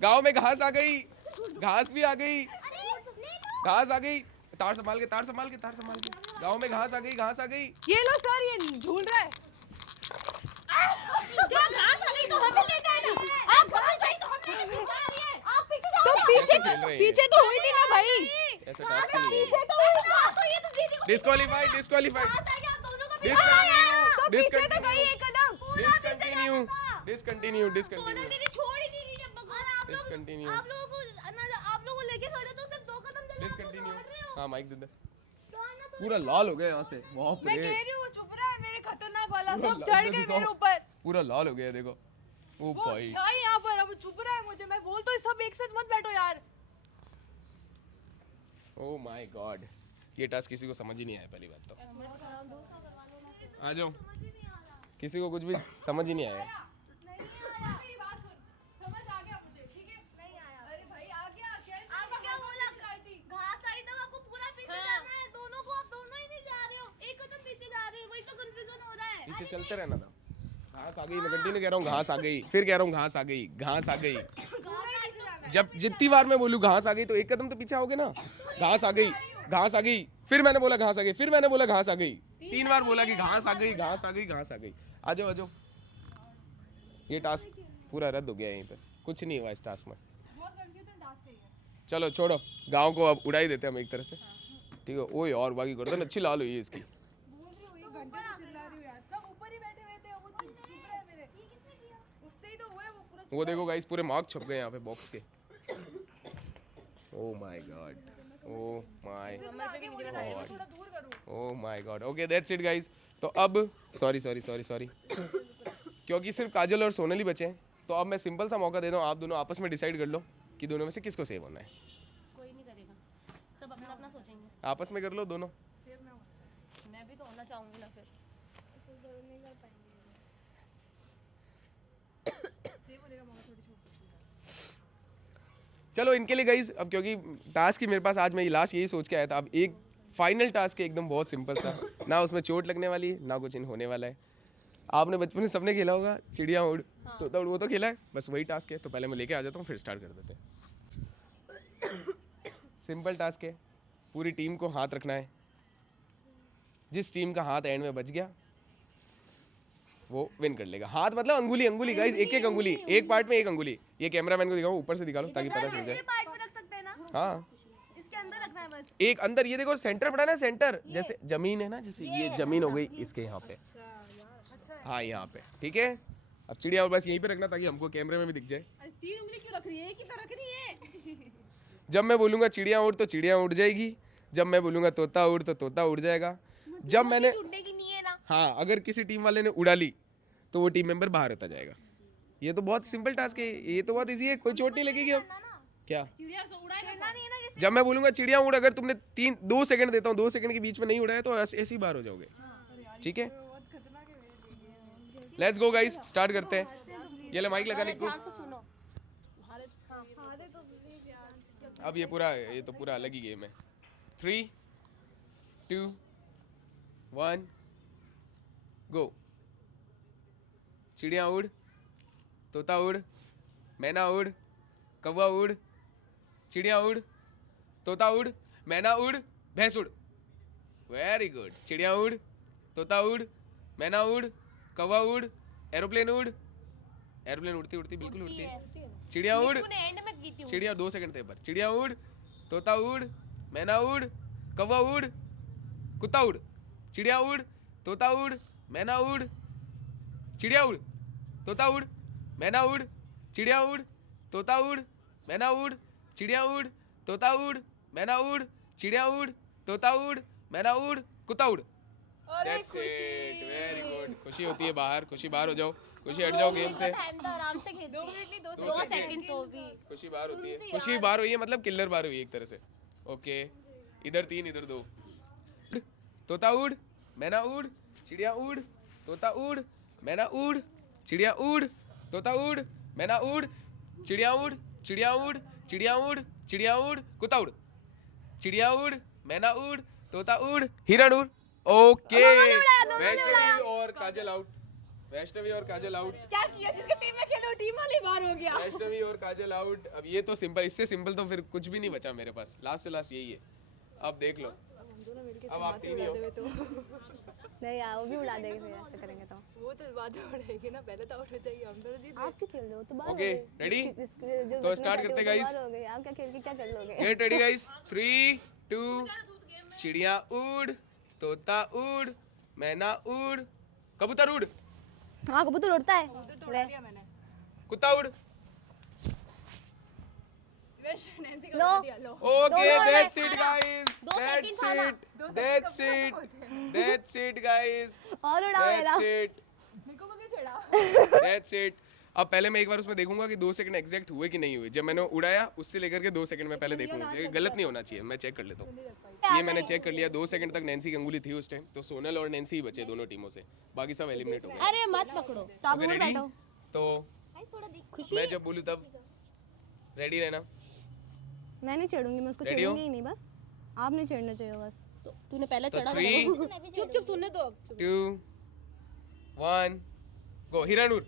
गांव में घास आ गई, घास भी आ गई, घास आ गई। तार संभाल के, तार संभाल के, तार संभाल के। गांव में घास आ गई, घास आ गई। ये लो सर, ये झूल रहा है। घास आ गई तो हमें लेना है ना। आप बाहर जाइए तो हम लेके जा रही है। आप पीछे जाओ। तो पीछे तो हुई थी ना भाई। ऐसा टास्क नहीं है। पीछे तो हुई ना। तो ये तो दीदी को डिस्क्वालीफाइड, डिस्क्वालीफाइड, पीछे तो गई एक कदम। डिस्कंटिन्यू, डिस्कंटिन्यू, डिस्कंटिन्यू, दीदी छोड़ ही नहीं रही डब्बा को। डिस्कंटिन्यू, आप लोगों को लेके खड़े तो सिर्फ 2 कदम चले। डिस्कंटिन्यू। हाँ माइक दे दे। पूरा लाल हो गया यहाँ से। बाप मैं रे, कह रही हूँ वो चुप रहा है, मेरे खतरनाक वाला पूरा सब लाल चढ़ है, गए देखो। मेरे ऊपर। पूरा लाल हो गया देखो। ओ वो भाई, था ही यहाँ पर, अब चुप रहा है मुझे। मैं बोल तो सब एक साथ मत बैठो यार। ओ माय गॉड, ये टास्क किसी को समझ ही नहीं आया पहली बात तो। आ जाओ, किसी को कुछ भी समझ ही नहीं आया। मेरी बात सुन, समझ आ गया मुझे, ठीक है? नहीं आया। अरे भाई आ गया। आपको क्या बोला? घास आई तब आपको पूरा पीछे जाना है। दोनों को आप दोनों ही नहीं जा रहे हो, एक कदम पीछे जा रहे हो। वही तो कंफ्यूजन हो रहा है। पीछे चलते रहना था। घास आ गई, मैं कंटिन्यू कह रहा हूँ घास आ गई, फिर कह रहा हूँ घास आ गई, घास आ गई। जब जितनी बार मैं बोलूँ घास आ गई तो एक कदम तो पीछे आओगे ना। घास आ गई, घास आ गई, फिर मैंने बोला घास आ गई, फिर मैंने बोला घास आ गई। 3 बार बोला कि घास आ गई, घास आ गई, घास आ गई। आ जाओ, आ जाओ। ये टास्क पूरा रद्द हो गया यहीं पे, कुछ नहीं हुआ इस टास्क में। बहुत कंफ्यूजन टास्क है ये। चलो छोड़ो, गाँव को अब उड़ा ही देते हैं हम एक तरह से। ठीक है। ओए और बाकी गर्दन अच्छी लाल हुई है इसकी। बोल रही हूँ, ये घंटे से चिल्ला रही हूँ यार। सब ऊपर ही बैठे हुए थे, वो चुप रहे हैं मेरे। उससे ही तो हुआ है वो पूरा। वो देखो गाइस, पूरे मार्क छप गए यहाँ पे बॉक्स के। ओह माय गॉड, ओह माय आगे मुझे थोड़ा दूर करूँ। ओह my God. Okay that's it guys. तो अब सॉरी क्योंकि सिर्फ काजल और सोनल ही बचे हैं, तो अब मैं सिंपल सा मौका दे दूँ, आप दोनों आपस में डिसाइड कर लो कि दोनों में से किसको सेव होना है। कोई नहीं करेगा, सब अपना अपना सोचेंगे। आपस में कर लो दोनों। मैं भी तो होना चाहूंगी ना फिर। चलो इनके लिए गाइस, अब क्योंकि टास्क ही मेरे पास आज मैं ये लास्ट यही सोच के आया था, अब एक फाइनल टास्क है एकदम बहुत सिंपल सा, ना उसमें चोट लगने वाली है ना कुछ इन होने वाला है। आपने बचपन में सबने खेला होगा चिड़िया उड़, तोता उड़, वो तो खेला है, बस वही टास्क है। तो पहले मैं लेके आ जाता हूँ, फिर स्टार्ट कर देते हैं। सिंपल टास्क है, पूरी टीम को हाथ रखना है। जिस टीम का हाथ एंड में बच गया वो विन कर लेगा। हाथ मतलब अंगुली, अंगुली गाइस, एक एक अंगुली, एक पार्ट में एक अंगुली। ये कैमरामैन को दिखाओ, ऊपर से दिखा लो ताकि पता चल जाए। पार्ट में रख सकते हैं ना, हाँ, इसके अंदर रखना है बस। एक अंदर, ये देखो सेंटर पड़ा ना, सेंटर जैसे जमीन है ना, जैसे ये जमीन हो गई इसके यहाँ पे। हाँ यहाँ पे, ठीक है। अब चिड़िया और बस यहीं पे रखना ताकि हमको कैमरे में भी दिख जाए। 3 उंगली क्यों रख रही है? एक ही तो रख रही है। जब मैं बोलूंगा चिड़िया उड़ तो चिड़िया उड़ जाएगी, जब मैं बोलूंगा तोता उड़ तो तोता उड़ जाएगा। जब मैंने, उड़ने की नहीं है ना। हाँ, अगर किसी टीम वाले ने उड़ा ली तो वो टीम मेंबर बाहर होता जाएगा। ये तो बहुत सिंपल टास्क है, ये तो बहुत इजी है, कोई चोट नहीं लगेगी। अब क्या, चिड़िया से उड़ाएगा नहीं है ना। जब मैं बोलूंगा चिड़िया उड़, अगर तुमने 2 सेकंड देता हूँ, 2 सेकंड के बीच में नहीं उड़ाया तो ऐसे ही बाहर हो जाओगे। ठीक है, लेट्स गो गाइस, स्टार्ट करते हैं। ये ले माइक लगाने को। ध्यान से सुनो। अब ये तो पूरा अलग ही गेम है। 3, 2, 1 गो। चिड़िया उड़, तोता उड़, मैना उड़, कौवा उड़, चिड़िया उड़, तोता उड़, मैना उड़, भैंस उड़। Very good. चिड़िया उड़, तोता उड़, मैना उड़, कौवा उड़, एरोप्लेन उड़। एरोप्लेन उड़ती उड़ती बिल्कुल उड़ती है। चिड़िया उड़, तूने एंड में की थी वो। चिड़िया 2 सेकंड थे पर। चिड़िया उड़, तोता उड़, मैना उड़, कौवा उड़, कुत्ता उड़। चिड़िया उड़, तोता उड़, मैना उड़, चिड़िया उड़, तोता उड़, मैना उड़, चिड़िया उड़, तोता उड़, मैना उड़, चिड़िया उड़, तोता उड़, मैना उड़, चिड़िया उड़, तोता उड़, मैना उड़, कुत्ता उड़। That's it. Very good. खुशी होती है बाहर, खुशी बाहर हो जाओ, खुशी हट जाओ गेम से। टाइम तो आराम से खेल 2 मिनट नहीं, 2 2 2 सेकंड तो भी। खुशी बाहर होती है, खुशी बाहर हुई है मतलब किलर बाहर हुई है एक तरह से। ओके, इधर 3 इधर 2। तोता उड़, मैना उड़, चिड़िया उड़, तोता उड़, मैना उड़, चिड़िया उड़, तोता उड़, मैना उड़, चिड़िया उड़, चिड़िया उड़, चिड़िया उड़, चिड़िया उड़, कुत्ता उड़। चिड़िया उड़, मैना उड़, तोता उड़, हिरण उड़। ओके, वैष्णवी और काजल आउट। वैष्णवी और काजल आउट। क्या किया? जिसके टीम में खेलो टीम वाले बाहर हो गया। वैष्णवी और काजल आउट। अब ये तो सिंपल, इससे सिंपल तो फिर कुछ भी नहीं बचा मेरे पास। लास्ट से लास्ट यही है। अब देख लो, अब आप तीन ही हो। नहीं यार, वो भी उड़ा देगी फिर ऐसे करेंगे तो। वो तो बाद में उड़ेगी ना, पहले तो आउट हो जाएगी, हम दोनों जीत आप क्यों खेल रहे हो? तो बाहर ओके, हो गए। रेडी? जो तो स्टार्ट करते गाइस। हो गए, आप क्या खेल के क्या कर लोगे? Get ready guys. 3 2 चिड़िया उड़, तोता उड़, मैना उड़, कबूतर उड़, हाँ, कबूतर उड़ता है। ले दिया मैंने। कुत्ता उड़। नैन्सी को लो। दिया, लो। ओके, दैट्स इट गाइस, दो दैट्स सेकंड था it, that's it, that's it guys, और उड़ा मेरा। दैट्स इट, निको को क्यों छेड़ा? That's it. अब पहले मैं एक बार उसमें देखूंगा कि 2 सेकंड एग्जैक्ट हुए कि नहीं हुए। जब मैंने उड़ाया उससे लेकर के 2 सेकंड में पहले देखूंगा, ये गलत नहीं होना चाहिए। मैं चेक कर लेता हूँ। ये मैंने चेक कर लिया, 2 सेकंड तक नैन्सी की अंगुली थी उस टाइम। तो सोनल और नैन्सी ही बचे दोनों टीमों से, बाकी सब एलिमिनेट हो गए। अरे मत पकड़ो। तो आप ओके, दूर रेडी? बैठो। तो मैं जब बोलूँ तब रेडी रहना। मैं नहीं छेड़ूंगी, मैं उसको Ready हो? छेड़ूंगी ही नहीं। बस आप नहीं छेड़ना चाहिए बस। तो तूने पहले तो चढ़ा 3 चुप चुप सुनने दो। 2 1 गो। हिरानूर।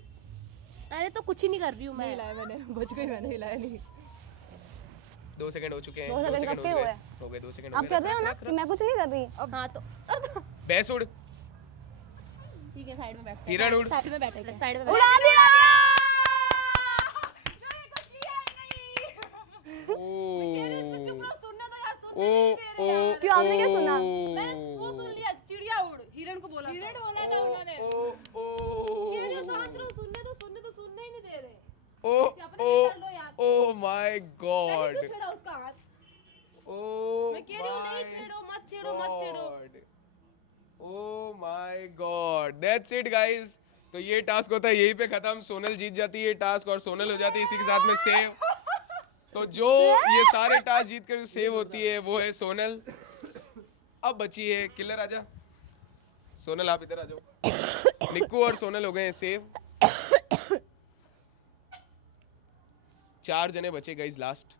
अरे तो कुछ ही नहीं कर रही हूँ मैं। हिलाया मैंने, बच गई मैंने, हिलाया नहीं। 2 सेकंड हो चुके हैं। 2 सेकंड कब के हुए? हो गए 2 सेकंड आप कर रहे हो ना कि मैं कुछ नहीं कर रही? हाँ तो भैंस उड़, ठीक है, साइड में बैठ। हिरण उड़, साइड में बैठ। साइड में उड़ा दिया। ओ ओ क्यों, आपने क्या सुना? मैंने वो सुन लिया, चिड़िया उड़, हिरण को बोला। हिरण बोला था उन्होंने। ये जो शांत रहो, सुनने ही नहीं दे रहे। ओ ओ माय गॉड, क्यों छेड़ा उसका हाथ? ओ मैं कह रही हूँ नहीं छेड़ो, मत छेड़ो। Oh my god, that's it guys. तो ये टास्क होता है यहीं पे खत्म। सोनल जीत जाती है टास्क और सोनल हो जाती है इसी के साथ में सेव। तो जो ये सारे टास्क जीत कर सेव होती है वो है सोनल। अब बची है किलर। आजा सोनल, आप इधर आ जाओ। निक्कू और सोनल हो गए हैं सेव। 4 जने बचे गाइस लास्ट।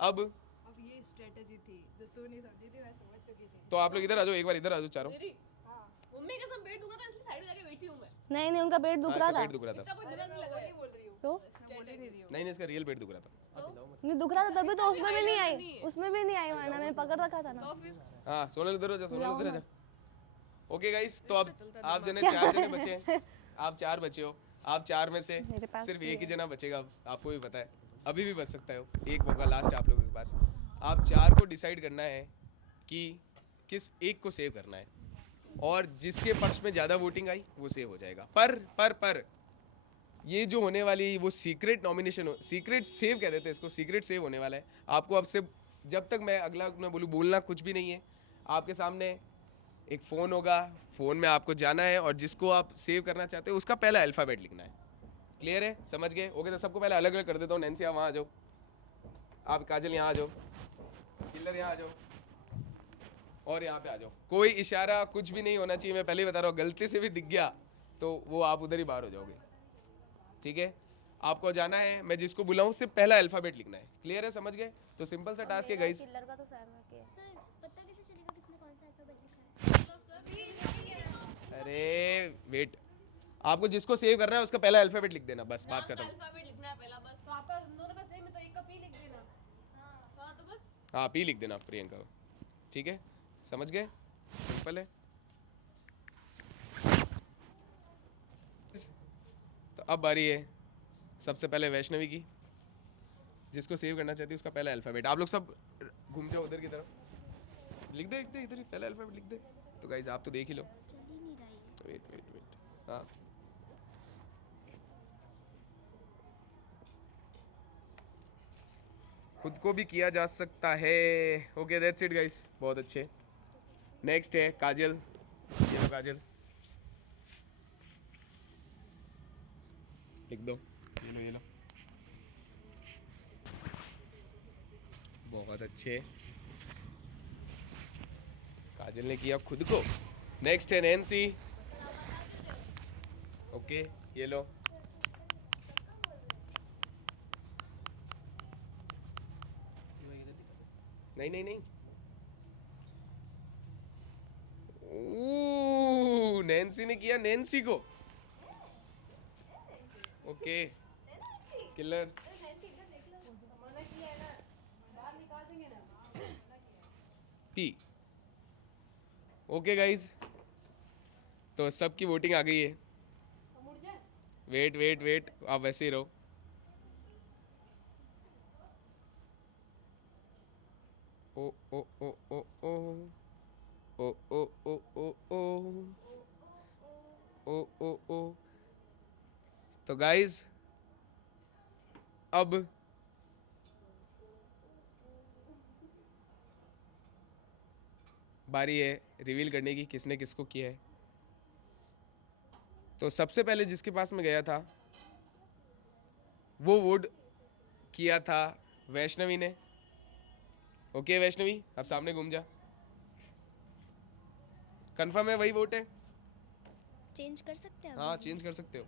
अब ये स्ट्रेटजी थी जो तू नहीं समझी थी, मैं समझ चुकी थी। तो आप लोग इधर आ जाओ, एक बार इधर आ जाओ चारों। मम्मी के साथ पेट दुख रहा था इसलिए साइड में जाके बैठी हूँ मैं। नहीं, उनका पेट दुख हाँ, रहा इसका था। पेट दुख रहा था। कोई दिमाग नहीं लगा है। तो नहीं, इसका रियल पेट दुख रहा था। नहीं दुख रहा था तभी तो उसमें भी नहीं आई, उसमें भी नहीं आई, वरना मैंने पकड़ रखा था ना। हाँ, सोनल इधर हो जा, सोनल इधर आ जा। ओके गाइस, तो अब आप जने 4 जने बचे हैं। आप 4 बचे हो। आप 4 में से मेरे पास सिर्फ एक ही जना बचेगा। अब आपको भी पता है, अभी भी बच सकता है। एक मौका लास्ट आप लोगों के पास। आप 4 को डिसाइड करना है कि किस एक को सेव करना है, और जिसके पक्ष में ज़्यादा वोटिंग आई वो सेव हो जाएगा। पर ये जो होने वाली वो सीक्रेट नॉमिनेशन हो, सीक्रेट सेव कह देते हैं इसको, सीक्रेट सेव होने वाला है। आपको अब से जब तक मैं अगला मैं बोलूँ बोलना कुछ भी नहीं है। आपके सामने एक फ़ोन होगा, फ़ोन में आपको जाना है और जिसको आप सेव करना चाहते हो उसका पहला अल्फ़ाबेट लिखना है। क्लियर है? समझ गए? ओके, तो सबको पहले अलग अलग कर देता हूँ। नैन्सी आप वहाँ आ जाओ, आप काजल यहाँ आ जाओ, किलर यहाँ आ जाओ और यहाँ पे आ जाओ। कोई इशारा कुछ भी नहीं होना चाहिए। मैं पहले ही बता रहा हूँ, गलती से भी दिख गया तो वो आप उधर ही बाहर हो जाओगे। ठीक है? आपको जाना है, मैं जिसको बुलाऊं उससे पहला अल्फ़ाबेट लिखना है। क्लियर है? समझ गए? तो सिंपल सा टास्क है गाइस। किलर का तो सर में के पता कैसे चलेगा किसने कौन सा अल्फाबेट लिखा है? अरे वेट, आपको जिसको सेव करना है उसका पहला अल्फ़ाबेट लिख देना, बस बात खत्म। अल्फाबेट लिखना है पहला बस। तो आपका दोनों का सेम है तो एक का पी लिख देना। हाँ तो बस। हाँ, पी लिख देना प्रियंका। ठीक है? समझ गए? सिंपल है। तो अब बारी है सबसे पहले वैष्णवी की। जिसको सेव करना चाहती है उसका पहला अल्फ़ाबेट। आप लोग सब घूम जाओ उधर की तरफ, लिख दे इधर ही पहला अल्फ़ाबेट लिख दे। तो गाइस आप तो देख ही लो। चल ही नहीं रहा है। वेट। हाँ, खुद को भी किया जा सकता है। ओके, दैट्स इट गाइस, बहुत अच्छे। नेक्स्ट है काजल। ये लो काजल, लिख दो। ये लो बहुत अच्छे, काजल ने किया खुद को। नेक्स्ट है नैन्सी। ओके, ये लो। नहीं। नैन्सी ने किया नैन्सी को। Okay killer P. Okay guys, तो सबकी वोटिंग आ गई है। वेट वेट वेट, आप वैसे ही रहो। ओ ओ ओ ओ ओ ओ ओ ओ ओ ओ ओ ओ ओ। तो गाइज अब बारी है रिवील करने की किसने किसको किया है। तो सबसे पहले जिसके पास मैं गया था वो वोट किया था वैष्णवी ने। ओके वैष्णवी, अब सामने घूम जा। कंफर्म है वही वोट है? चेंज कर सकते हैं हाँ चेंज कर सकते हो,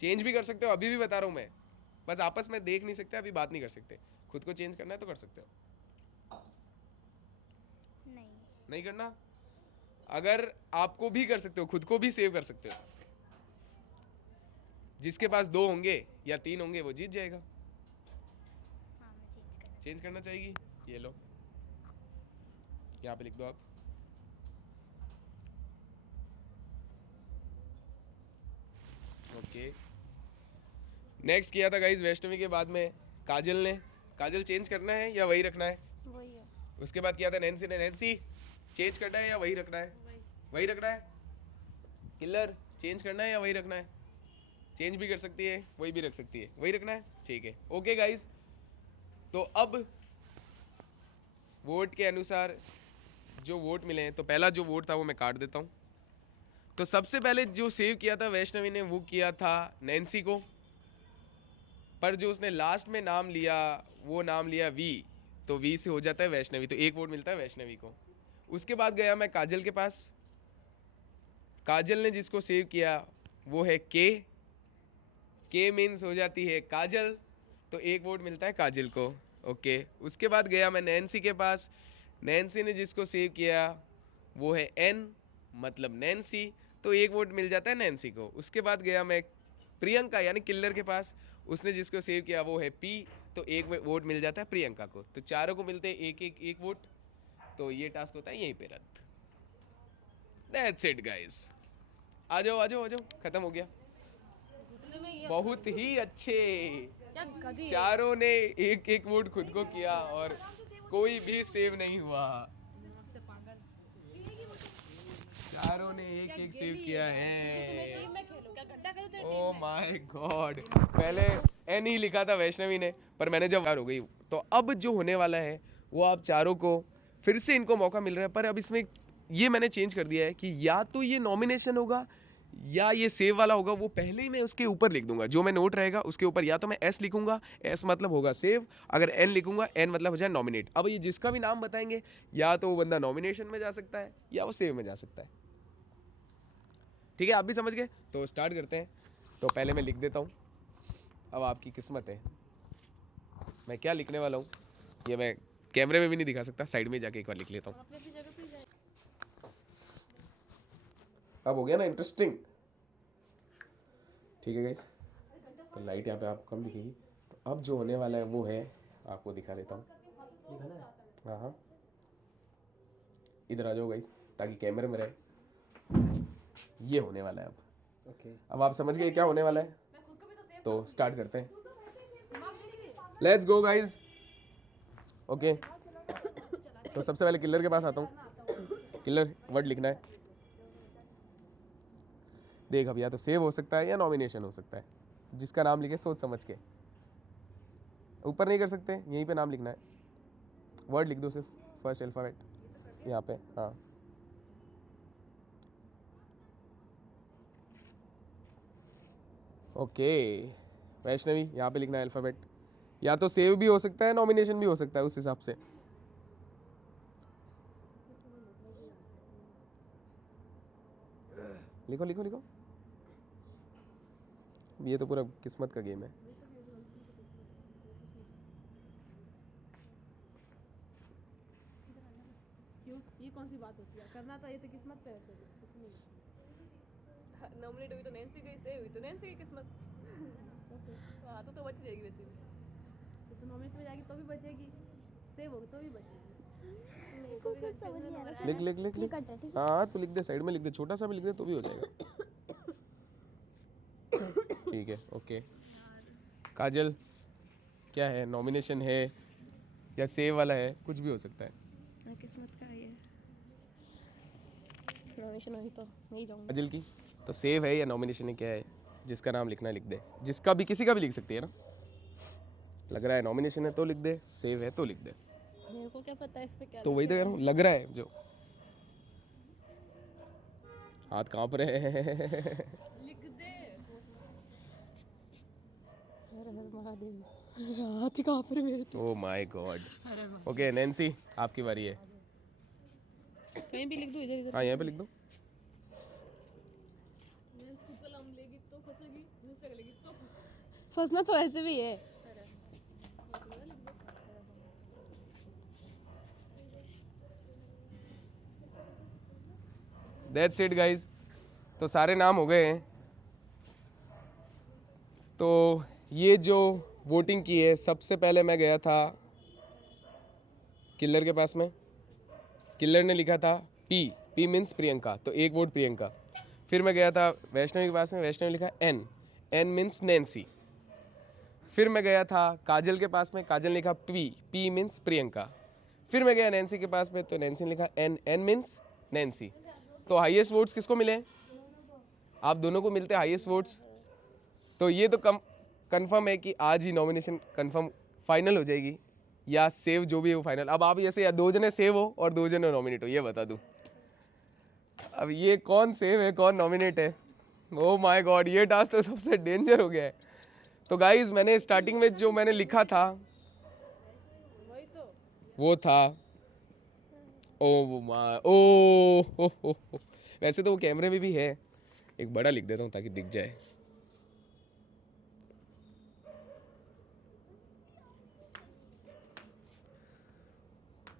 चेंज भी कर सकते हो, अभी भी बता रहा हूँ मैं। बस आपस में देख नहीं सकते, अभी बात नहीं कर सकते। खुद को चेंज करना है तो कर सकते हो, नहीं नहीं करना अगर आपको भी कर सकते हो, खुद को भी सेव कर सकते हो। जिसके पास 2 होंगे या 3 होंगे वो जीत जाएगा। हाँ मैं चेंज करना चेंज करना चाहेगी, ये लो यहाँ पे लिख दो आप। ओके नेक्स्ट किया था गाइस वैष्णवी के बाद में काजल ने। काजल चेंज करना है या वही रखना है? वही है। उसके बाद किया था नैन्सी ने। नैन्सी चेंज करना है या वही रखना है? वही रखना है। किलर चेंज करना है या वही रखना है? चेंज भी कर सकती है, वही भी रख सकती है, वही रखना है, ठीक है। ओके गाइस, तो अब वोट के अनुसार जो वोट मिले हैं, तो पहला जो वोट था वो मैं काट देता हूँ। तो सबसे पहले जो सेव किया था वैष्णवी ने वो किया था नैन्सी को, पर जो उसने लास्ट में नाम लिया वो नाम लिया वी, तो वी से हो जाता है वैष्णवी, तो एक वोट मिलता है वैष्णवी को। उसके बाद गया मैं काजल के पास। काजल ने जिसको सेव किया वो है के। के मीन्स हो जाती है काजल, तो एक वोट मिलता है काजल को। ओके उसके बाद गया मैं नैन्सी के पास। नैन्सी ने जिसको सेव किया वो है एन, मतलब नैन्सी, तो एक वोट मिल जाता है नैन्सी को। उसके बाद गया मैं प्रियंका यानी किल्लर के पास। उसने जिसको सेव किया वो है पी, तो एक वोट मिल जाता है प्रियंका को। तो चारों को मिलते हैं एक एक एक वोट, तो ये टास्क होता है यहीं पे रद्द। दैट्स इट गाइस, आ जाओ आ जाओ आ जाओ, खत्म हो गया। बहुत ही अच्छे, चारों ने एक एक वोट खुद को किया और कोई भी सेव नहीं हुआ। चारों ने एक एक सेव किया है। ओ माय गॉड, पहले एन ही लिखा था वैष्णवी ने, पर मैंने जब हार हो गई। तो अब जो होने वाला है वो आप चारों को फिर से इनको मौका मिल रहा है, पर अब इसमें ये मैंने चेंज कर दिया है कि या तो ये नॉमिनेशन होगा या ये सेव वाला होगा। वो पहले ही मैं उसके ऊपर लिख दूंगा, जो मैं नोट रहेगा उसके ऊपर या तो मैं एस लिखूंगा, एस मतलब होगा सेव, अगर एन लिखूंगा एन मतलब हो जाए नॉमिनेट। अब ये जिसका भी नाम बताएंगे या तो वो बंदा नॉमिनेशन में जा सकता है या वो सेव में जा सकता है। ठीक है, आप भी समझ गए, तो स्टार्ट करते हैं। तो पहले मैं लिख देता हूँ, अब आपकी किस्मत है मैं क्या लिखने वाला हूँ। ये मैं कैमरे में भी नहीं दिखा सकता, साइड में जाके एक बार लिख लेता हूँ। अब हो गया ना इंटरेस्टिंग। ठीक है गाइस, तो लाइट यहाँ पे आपको कम दिखेगी। तो अब जो होने वाला है वो है, आपको दिखा देता हूँ। हाँ हाँ, इधर आ जाओ गाइस ताकि कैमरे में रहे। ये होने वाला है अब। अब आप समझ गए क्या होने वाला है, तो स्टार्ट करते हैं। Let's go guys. ओके, तो सबसे पहले किलर के पास आता हूँ। किलर वर्ड लिखना है। देख अब या तो सेव हो सकता है या नॉमिनेशन हो सकता है, जिसका नाम लिखे सोच समझ के। ऊपर नहीं कर सकते, यहीं पे नाम लिखना है। वर्ड लिख दो सिर्फ, फर्स्ट अल्फाबेट यहाँ पे। हाँ ओके, वैष्णवी यहाँ पे लिखना है अल्फाबेट। या तो सेव भी हो सकता है नॉमिनेशन भी हो सकता है, उस हिसाब से। लिखो लिखो लिखो, ये तो पूरा किस्मत का गेम है। क्यों, ये कौन सी बात होती है? करना तो ये तो किस्मत पे है, कुछ नहीं। नॉमिनेट हुई तो नैन्सी गई, सेव हुई तो नैन्सी की किस्मत। हाँ तो बच जाएगी वैसे भी, तो नॉमिनेट में जाएगी तो भी बचेगी, सेव होगी तो भी बचेगी। मेरे को भी समझ नहीं आ रहा। लिख लिख लिख लिख। कट है, ठीक हाँ तो लिख दे, साइड में लिख दे, छोटा सा भी लिख दे तो भी हो जाएगा। ठीक है, ओके। काजल, क्या है, नॉमिनेशन है या सेव वाला है, कुछ भी हो सकता है। किस्मत का ये नॉमिनेशन हुई तो नहीं जाऊंगी। काजल की तो सेव है या नॉमिनेशन है, क्या है, जिसका नाम लिखना है लिख दे, जिसका भी, किसी का भी लिख सकती है ना। लग रहा है नॉमिनेशन है तो लिख दे, सेव है तो लिख दे। मेरे को क्या पता है इस पे क्या तो वही तो कह रहा हूँ, लग रहा है जो। हाथ कांप रहे हैं। लिख दे। हर हर महादेव, हाथ ही कांप रहे मेरे तो। ओह माय गॉड। ओके नैन्सी, आपकी बारी है। कहीं भी लिख दो, इधर इधर। हाँ यहाँ पे लिख दो। तो फंसेगी, दूसरे लेगी तो फंसना तो ऐसे भी है। दैट्स इट गाइज, तो सारे नाम हो गए हैं। तो ये जो वोटिंग की है, सबसे पहले मैं गया था किलर के पास में। किलर ने लिखा था पी, पी मीन्स प्रियंका, तो एक वोट प्रियंका। फिर मैं गया था वैष्णवी के पास में, वैष्णवी लिखा एन, एन मीन्स नैन्सी। फिर मैं गया था काजल के पास में, काजल ने लिखा पी, पी मीन्स प्रियंका। फिर मैं गया नैन्सी के पास में, तो नैन्सी ने लिखा एन, एन मीन्स नैन्सी। तो हाईएस्ट वोट्स किसको मिले? आप दोनों को मिलते हाईएस्ट वोट्स। तो ये तो कंफर्म है कि आज ही नॉमिनेशन कंफर्म फाइनल हो जाएगी, या सेव जो भी है वो फाइनल। अब आप जैसे या 2 जने सेव हो और 2 जने नॉमिनेट हो, ये बता दूं। अब ये कौन सेव है कौन नॉमिनेट है, ओह माय गॉड, ये टास्क तो सबसे डेंजर हो गया है। तो गाइज मैंने स्टार्टिंग में जो मैंने लिखा था वो था ओ, वैसे तो वो कैमरे में भी है, एक बड़ा लिख देता हूँ ताकि दिख जाए।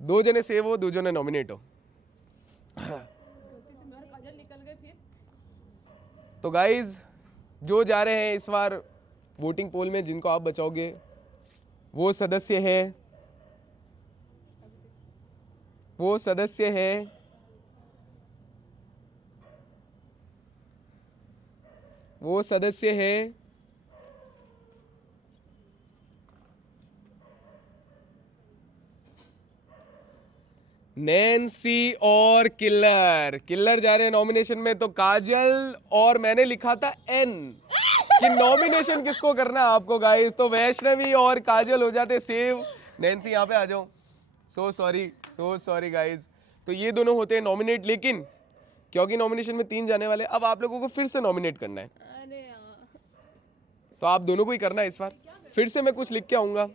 दो जने सेव हो, 2 जने नॉमिनेट हो। तो गाइज जो जा रहे हैं इस बार वोटिंग पोल में, जिनको आप बचाओगे वो सदस्य है, वो सदस्य है वो सदस्य है नैन्सी और किलर। किलर जा रहे हैं नॉमिनेशन में, तो काजल और मैंने लिखा था एन कि नॉमिनेशन किसको करना है आपको गाइस। तो वैष्णवी और काजल हो जाते सेव। नैन्सी यहाँ पे आ जाओ। So sorry guys. तो ये दोनों होते हैं नॉमिनेट, लेकिन क्योंकि नॉमिनेशन में 3 जाने वाले, अब आप लोगों को फिर से नॉमिनेट करना है। तो आप दोनों को ही करना है इस बार। फिर से मैं कुछ लिख के आऊंगा,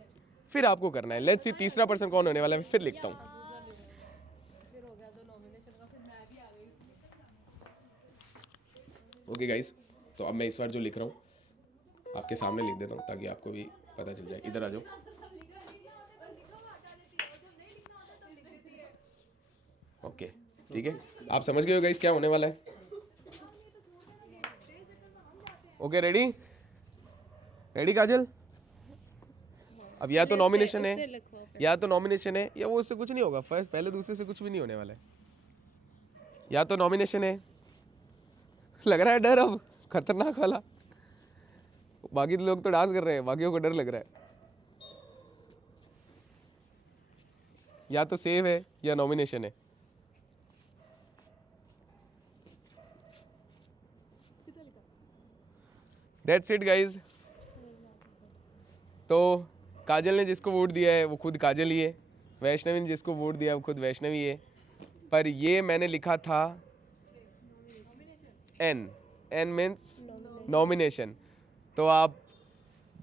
फिर आपको करना है। लेट्स सी तीसरा पर्सन कौन होने वाला है, फिर लिखता हूँ। ओके गाइस, तो अब मैं इस बार जो लिख रहा हूँ आपके सामने लिख देता हूँ ताकि आपको भी पता चल जाए। इधर आ जाओ। ओके ठीक है, आप समझ गए हो गाइस क्या होने वाला है। ओके रेडी, रेडी काजल। अब या तो नॉमिनेशन है, या तो नॉमिनेशन है, या वो उससे कुछ नहीं होगा। फर्स्ट पहले दूसरे से कुछ भी नहीं होने वाला है। या तो नॉमिनेशन है, लग रहा है डर अब खतरनाक वाला। बाकी लोग तो डांस कर रहे हैं, बाकियों को डर लग रहा है। या तो सेव है या नॉमिनेशन है। That's it guys. तो काजल ने जिसको वोट दिया है वो खुद काजल ही है, वैष्णवी ने जिसको वोट दिया वो खुद वैष्णवी है। पर ये मैंने लिखा था एन, एन मीन्स नॉमिनेशन। तो आप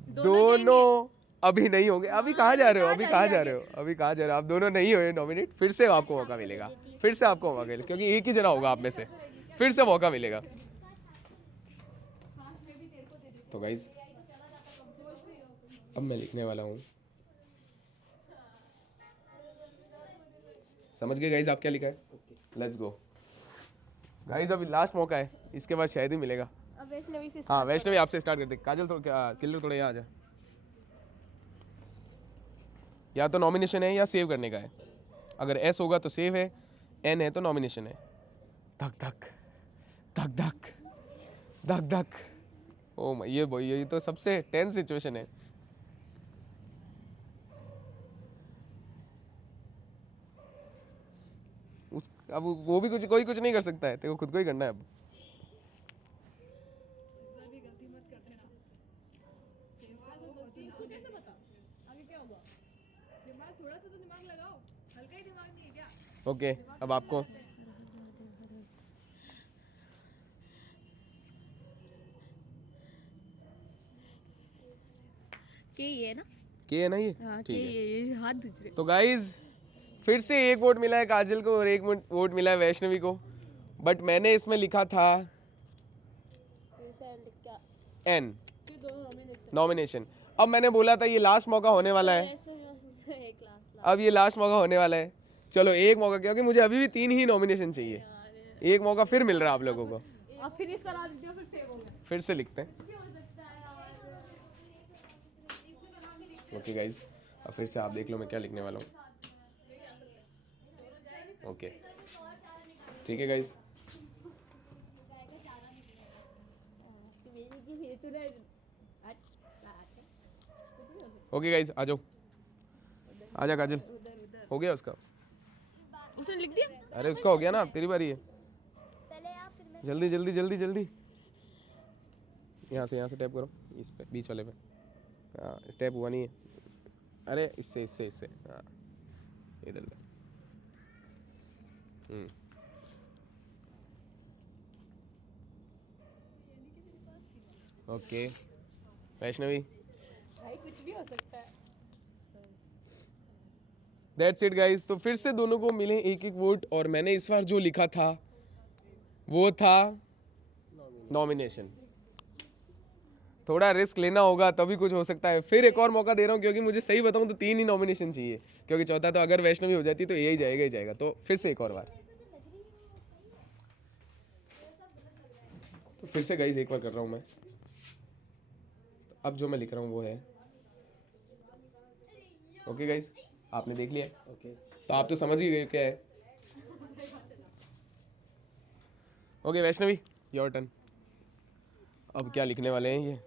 दोनों अभी नहीं होंगे। अभी कहाँ जा रहे हो, अभी कहाँ जा रहे हो, अभी कहाँ जा रहे हो, आप दोनों नहीं हुए नॉमिनेट। फिर से आपको मौका मिलेगा, फिर से आपको मौका मिलेगा, क्योंकि एक ही जना होगा आप में से, फिर से मौका मिलेगा। तो गाइज अब मैं लिखने वाला हूँ। समझ गए गाइज आप क्या लिखा है? Let's go. गाइस अभी लास्ट मौका है, इसके बाद शायद ही मिलेगा। अब वैष्णवी से हाँ वैष्णवी आपसे स्टार्ट करते। काजल थोड़ा किलर थोड़ा यहाँ आ जा। या तो नॉमिनेशन है या सेव करने का है। अगर एस होगा तो सेव है, एन है तो नॉमिनेशन है। धक धक धक धक धक धक। ओ ये तो सबसे टेंस सिचुएशन है। अब वो भी कोई कुछ नहीं कर सकता है, तेरे को खुद को ही करना है अब। ओके अब आपको के ये ना, के है ना ये? हाँ के ठीक है। ये हाथ दूसरे। तो गाइज फिर से एक वोट मिला है काजल को और एक वोट मिला है वैष्णवी को, बट मैंने इसमें लिखा था एन नॉमिनेशन। अब मैंने बोला था ये लास्ट मौका होने वाला है, अब ये लास्ट मौका होने वाला है। चलो एक मौका, क्योंकि मुझे अभी भी 3 ही नॉमिनेशन चाहिए। एक मौका फिर मिल रहा है आप लोगों को। अब फिर इसका राज दिया, फिर सेव हो गया। फिर से लिखते हैं। ओके गाइज अब फिर से आप देख लो मैं क्या लिखने वाला हूँ। ओके ठीक है गाइज। ओके गाइज आ जाओ, आजा काजल। हो गया उसका? उसने लिख दिया। अरे उसका हो गया ना, तेरी बारी है। पहले आप फिर मैं। जल्दी जल्दी जल्दी जल्दी। यहाँ से टैप करो, इस पे बीच वाले पे। हाँ स्टेप हुआ नहीं है। अरे इससे इससे इससे हाँ इधर ले। ओके वैष्णवी भाई कुछ भी हो सकता है। That's it guys. तो फिर से दोनों को मिले एक एक वोट, और मैंने इस बार जो लिखा था वो था नॉमिनेशन। थोड़ा रिस्क लेना होगा तभी कुछ हो सकता है। फिर एक और मौका दे रहा हूँ, क्योंकि मुझे सही बताऊँ तो 3 ही नॉमिनेशन चाहिए, क्योंकि चौथा तो अगर वैष्णवी हो जाती तो यही जाएगा ही जाएगा। तो फिर से एक और बार, तो फिर से गाइस एक बार कर रहा हूँ मैं। अब जो मैं लिख रहा हूँ वो है ओके गाइस, आपने देख लिया ओके तो आप तो समझ ही गए क्या है। Okay Vaishnavi your turn. अब क्या लिखने वाले हैं ये?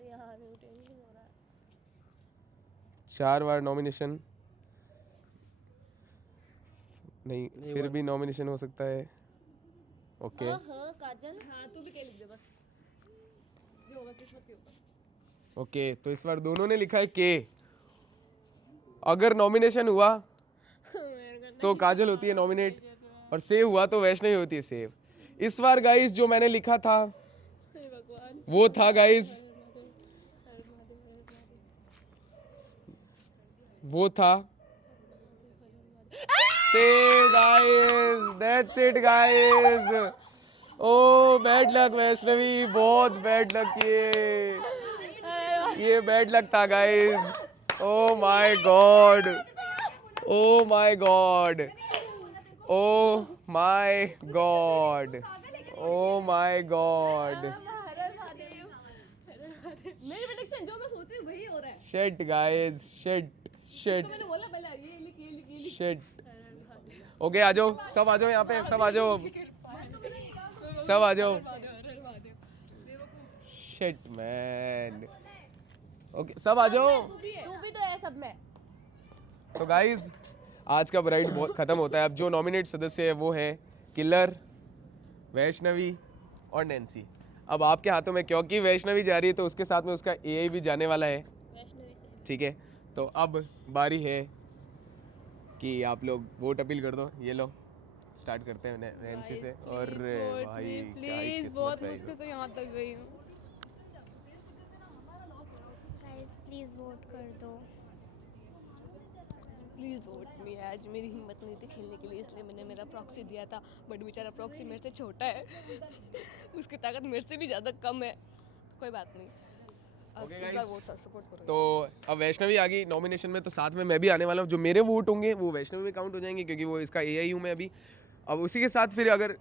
यार टेंशन हो रहा है। 4 बार नॉमिनेशन नहीं, फिर भी नॉमिनेशन हो सकता है। ओके हाँ काजल, हाँ तू भी के लिख दे बस, जो होगा किस्मत के ऊपर। ओके तो इस बार दोनों ने लिखा है के। अगर नॉमिनेशन हुआ तो काजल होती है नॉमिनेट, और सेव हुआ तो वैष्णवी होती है सेव। इस बार गाइस जो मैंने लिखा था वो था गाइस, वो था save guys. That's it guys. Oh bad luck Vaishnavi, बहुत बैड लक ये बैड लक था guys. Oh my god, oh my god, oh my god, oh my god. मेरी प्रेडिक्शन जो मैं सोच रही हूँ वही हो रहा है। शिट गाइस, शिट शिट मैंने बोला पहले ये लिख। शिट। ओके आ जाओ, सब आ जाओ यहाँ पे, सब आ जाओ, सब आ जाओ। Shit man. ओके सब आ जाओ। तू भी तो है सब में। तो गाइस आज का ब्राइड बहुत खत्म होता है। अब जो नॉमिनेट सदस्य है वो है किलर, वैष्णवी और नैन्सी। अब आपके हाथों में, क्योंकि वैष्णवी जा रही है तो उसके साथ में उसका एआई भी जाने वाला है। ठीक है तो अब बारी है कि आप लोग वोट अपील कर दो। ये लो स्टार्ट करते हैं नैन्सी से। और भाई क्या ही प्लीज किस्मत बहुत है मुश्किल से यहाँ तक गई हूँ। गाइस प्लीज वोट कर दो। प्लीज वोट मी। आज मेरी हिम्मत नहीं थी खेलने के लिए, इसलिए मैंने मेरा प्रॉक्सी दिया था, बट बेचारा प्रॉक्सी मेरे से छोटा है उसकी ताकत मेरे से भी ज़्यादा कम है। कोई बात नहीं, ओके गाइस, तो अब वैष्णवी आ गई नॉमिनेशन में, तो साथ में मैं भी आने वाला हूँ। जो मेरे वोट होंगे वो वैष्णवी में काउंट हो जाएंगे, क्योंकि वो इसका एआई हूँ मैं अभी। अब उसी के साथ फिर अगर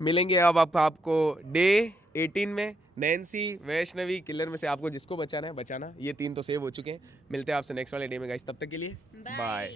मिलेंगे अब आपको डे 18 में नैन्सी, वैष्णवी, किलर में से आपको जिसको बचाना है बचाना। ये 3 तो सेव हो चुके हैं। मिलते हैं आपसे नेक्स्ट वाले डे में गाइस, तब तक के लिए बाय।